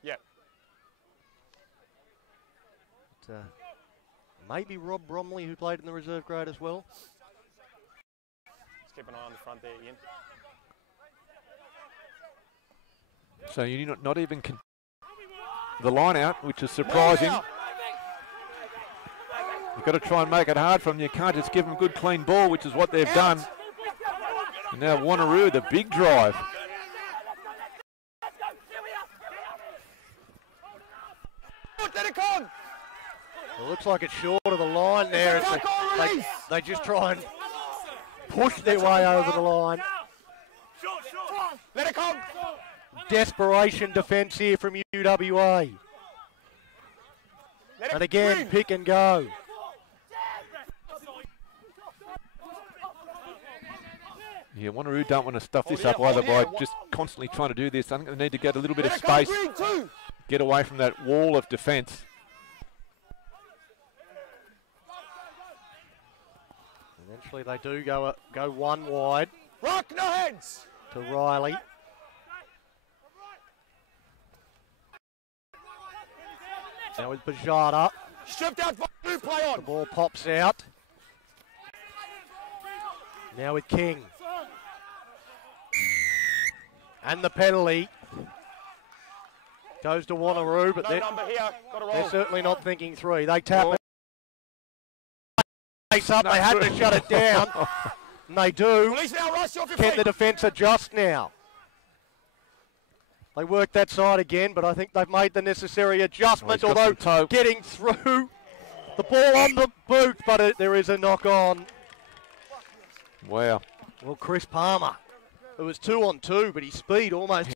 Yeah. Maybe Rob Bromley, who played in the reserve grade as well. Just keep an eye on the front there, Ian. So you're not even the line out, which is surprising. You've got to try and make it hard for them. You can't just give them a good clean ball, which is what they've done. And now Wanneroo, the big drive. It looks like it's short of the line there. They just try and push their way over the line. Let it come. Desperation defence here from UWA. And again, pick and go. Yeah, Wanneroo don't want to stuff this up either by just constantly trying to do this. I think they need to get a little bit of space, get away from that wall of defence. Eventually they do go one wide. Rock, no heads. To Riley. Now with Bajada. Stripped out, play on. The ball pops out. Now with King. And the penalty goes to Wanneroo, but they're certainly not thinking 3. They tap it. They had to shut it down. And they do. Can the defence adjust now? They work that side again, but I think they've made the necessary adjustment, although getting through. The ball on the boot, but there is a knock on. Wow. Well, Chris Palmer. It was 2 on 2, but his speed almost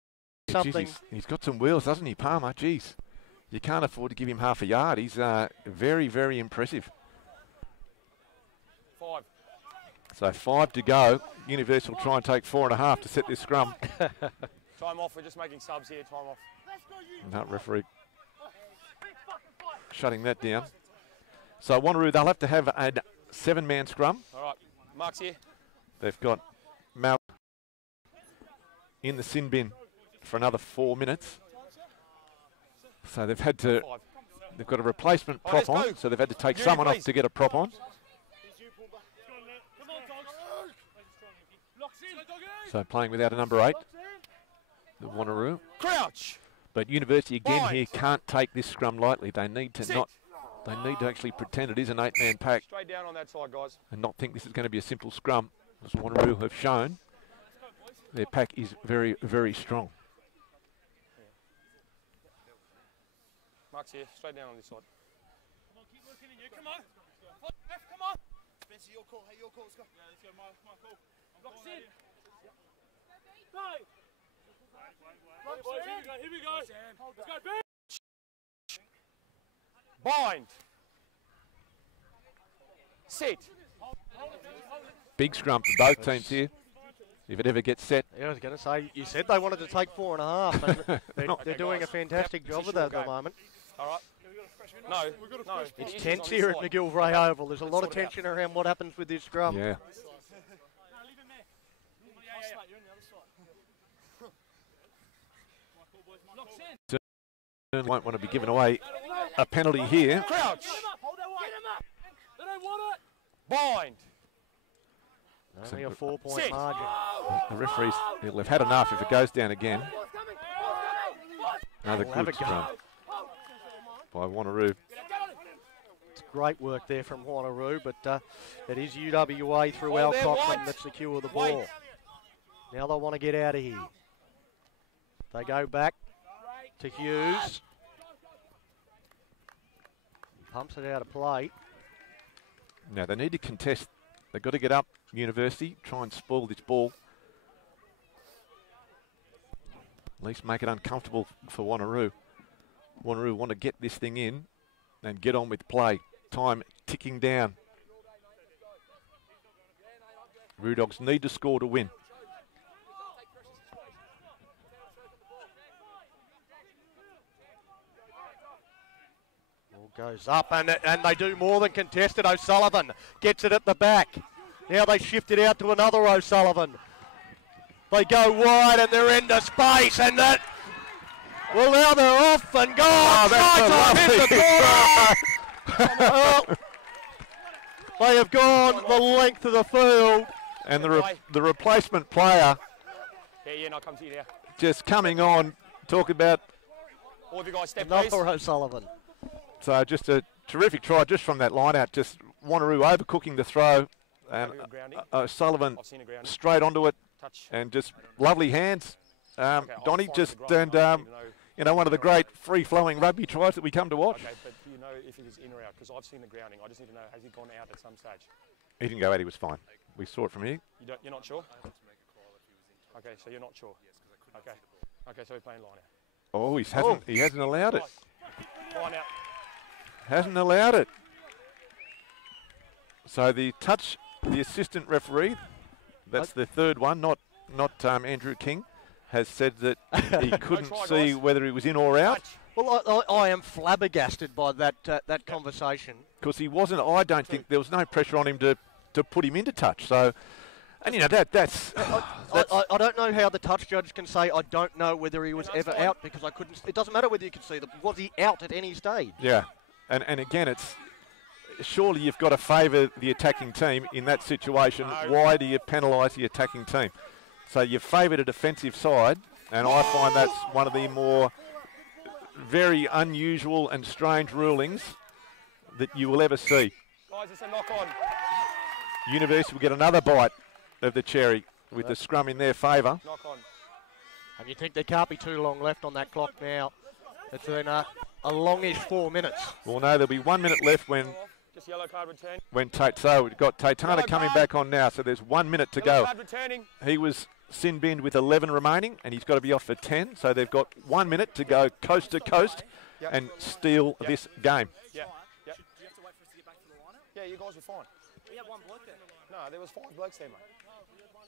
something. Geez, he's got some wheels, doesn't he, Palmer? Jeez. You can't afford to give him half a yard. He's very, very impressive. 5. So 5 to go. University will try and take 4.5 to set this scrum. Time off. We're just making subs here. Time off. And that referee shutting that down. So Wanneroo, they'll have to have a 7-man scrum. All right, Mark's here. They've got Mal in the sin bin for another 4 minutes. So they've had to, they've got a replacement prop on, so they've had to take someone off to get a prop on. So playing without a number 8, the Wanneroo. Crouch. But University again here can't take this scrum lightly. They need to they need to actually pretend it is an 8-man pack. Straight down on that side, guys. And not think this is going to be a simple scrum, as Wanneroo have shown. Their pack is very, very strong. Mark's here, straight down on this side. Come on, keep working in you, come on. Come on. Spencer, your call. Hey, your call. Let's go. Yeah, let's go, my call. Locks in. Go. Boys, here we go. Let's go, Ben. Bind. Sit. Big scrum for both teams here. If it ever gets set. Yeah, I was going to say, you said they wanted to take 4.5, and they're doing a fantastic job of that at the moment. All right. No. It's tense here at McGillivray Oval. There's a lot of tension around what happens with this scrum. Yeah. Won't want to be giving away a penalty here. Crouch. They don't want it. Bind. Only a 4-point margin. The referees, they've had enough if it goes down again. Another good scrum by Wanneroo. It's great work there from Wanneroo, but it is UWA through Al Cochran that secure the ball. Now they want to get out of here. They go back to Hughes. He pumps it out of play. Now they need to contest. They've got to get up, University, try and spoil this ball. At least make it uncomfortable for Wanneroo. Wanneroo want to get this thing in and get on with play. Time ticking down. Roodogs need to score to win. Goes up, and they do more than contest it. O'Sullivan gets it at the back. Now they shift it out to another O'Sullivan. They go wide, and they're into space, and that... Well, now they're off and gone. They have gone the length of the field. And the replacement player Come to you now. just coming on, talk about... All of you guys step, Another please. O'Sullivan. So just a terrific try just from that line out. Just Wanneroo overcooking the throw. And O'Sullivan straight onto it. Touch. And just lovely hands. Donnie just, and one of the great free-flowing rugby tries that we come to watch. Okay, but do you know if it is in or out? Because I've seen the grounding. I just need to know, has he gone out at some stage? He didn't go out, he was fine. We saw it from here. You're not sure? Okay, so you're not sure. Okay. Okay, so we're playing line out. Oh, he hasn't allowed it. Line out. Hasn't allowed it. So the assistant referee, that's the third one, not Andrew King, has said that he couldn't see whether he was in or out. Well, I am flabbergasted by that conversation. Because he wasn't, I don't think, there was no pressure on him to put him into touch. So, and that's... I don't know how the touch judge can say I don't know whether he was ever out, because I couldn't... It doesn't matter whether you can see them. Was he out at any stage? Yeah. And again, it's... Surely you've got to favour the attacking team in that situation. Why do you penalise the attacking team? So you've favoured a defensive side, and I find that's one of the more very unusual and strange rulings that you will ever see. Guys, it's a knock on. University will get another bite of the cherry with the scrum in their favour. Knock on. And you think there can't be too long left on that clock now. It's been a longish 4 minutes. Well, no, there'll be 1 minute left when... Just yellow card return. So we've got Taitana coming back on now, so there's 1 minute to go. Card returning. He was sin binned with 11 remaining, and he's got to be off for 10. So they've got 1 minute to go coast to coast and steal this game. Yeah. Do you have to wait for us to get back to the line-out? Yeah, you guys were fine. We had one bloke there. No, there was 5 blokes there, mate.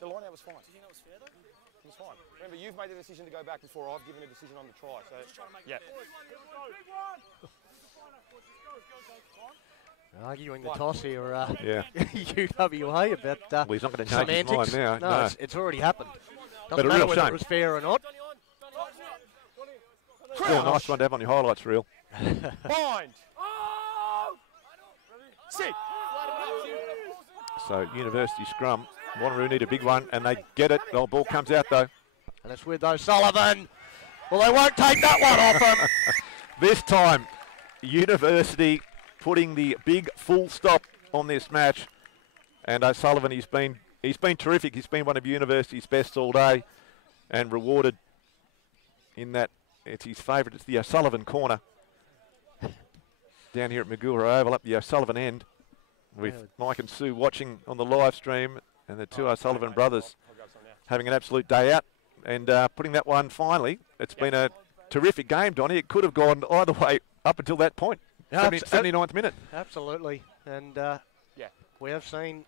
The line-out was fine. Do you think that was fair, though? It was fine. Remember, you've made the decision to go back before I've given a decision on the try. So, Just trying to make yeah. it fair. Arguing the toss here, Yeah. UWA about Well, he's not going to change his semantics. mind now. No, it's already happened. But Doesn't a matter real whether shame. it was fair or not. Yeah, nice one to have on your highlights reel. Bind. Sit. So University scrum. Wanneroo need a big one, and they get it. The ball comes out though. And it's with O'Sullivan. Well, they won't take that one off him. This time, University putting the big full stop on this match. And O'Sullivan, he's been terrific. He's been one of University's best all day, and rewarded in that. It's his favourite. It's the O'Sullivan corner down here at Magura Oval, up the O'Sullivan end, with Mike and Sue watching on the live stream, and the two O'Sullivan brothers having an absolute day out and putting that one finally. It's been a terrific game, Donnie. It could have gone either way up until that point. 79th minute. Absolutely. And we have seen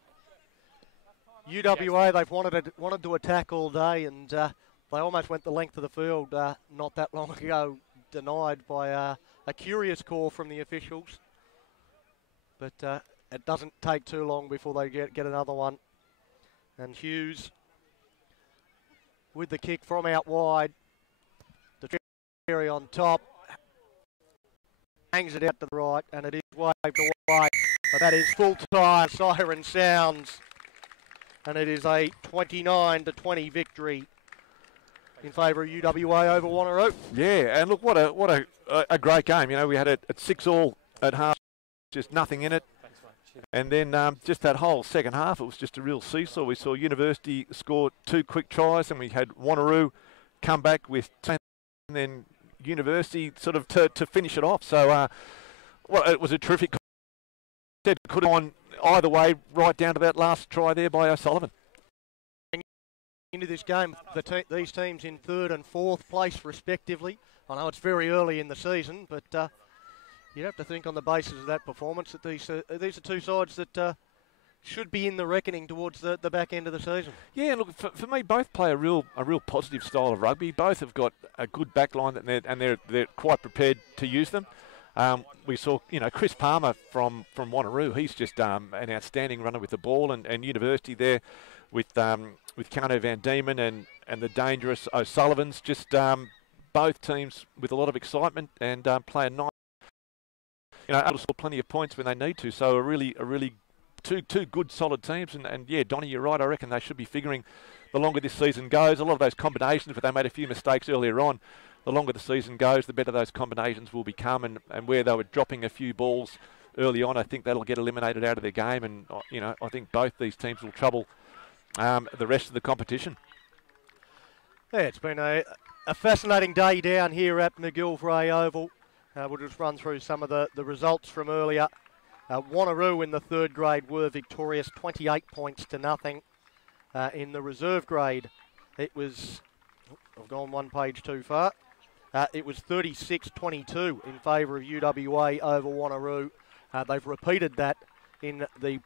UWA, they've wanted to attack all day, and they almost went the length of the field not that long ago, denied by a curious call from the officials. But it doesn't take too long before they get another one. And Hughes with the kick from out wide. The cherry on top. Hangs it out to the right, and it is waved away. But that is full time. Siren sounds. And it is a 29-20 victory in favour of UWA over Wanneroo. Yeah, and look, what a great game. You know, we had it at 6-all at half, just nothing in it. And then just that whole second half, it was just a real seesaw. We saw University score 2 quick tries, and we had Wanneroo come back with 10, and then University sort of to finish it off. So, well, it was a terrific. Could have gone either way, right down to that last try there by O'Sullivan. Into this game, these teams in 3rd and 4th place respectively. I know it's very early in the season, but you'd have to think on the basis of that performance that these are two sides that should be in the reckoning towards the back end of the season. Yeah, look, for me, both play a real positive style of rugby. Both have got a good back line, and they're quite prepared to use them. We saw, Chris Palmer from Wanneroo. He's just an outstanding runner with the ball, and University there with Kano Van Diemen and the dangerous O'Sullivans. Just both teams with a lot of excitement and playing nice. Able to score plenty of points when they need to. So a really two good solid teams. And yeah, Donnie, you're right. I reckon they should be figuring the longer this season goes. A lot of those combinations, but they made a few mistakes earlier on. The longer the season goes, the better those combinations will become. And where they were dropping a few balls early on, I think that'll get eliminated out of their game. And, I think both these teams will trouble the rest of the competition. Yeah, it's been a fascinating day down here at McGillivray Oval. We'll just run through some of the results from earlier. Wanneroo in the 3rd grade were victorious, 28 points to nothing. In the reserve grade, it was, I've gone one page too far. It was 36-22 in favour of UWA over Wanneroo. They've repeated that in the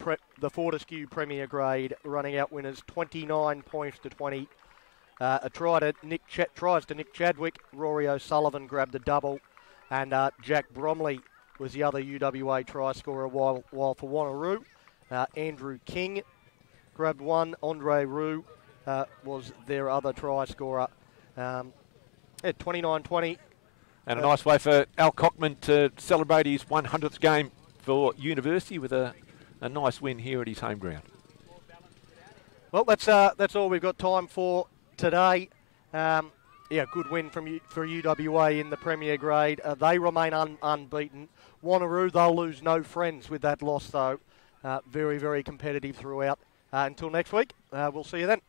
Fortescue Premier Grade, running out winners 29 points to 20. A try to Nick Chadwick. Rory O'Sullivan grabbed the double, and Jack Bromley was the other UWA try scorer, while for Wanneroo, Andrew King grabbed one. Andre Roux was their other try scorer. 29-20. And a nice way for Al Cockman to celebrate his 100th game for University with a nice win here at his home ground. Well, that's all we've got time for today. Good win for UWA in the Premier Grade. They remain unbeaten. Wanneroo, they'll lose no friends with that loss, though. Very, very competitive throughout. Until next week, we'll see you then.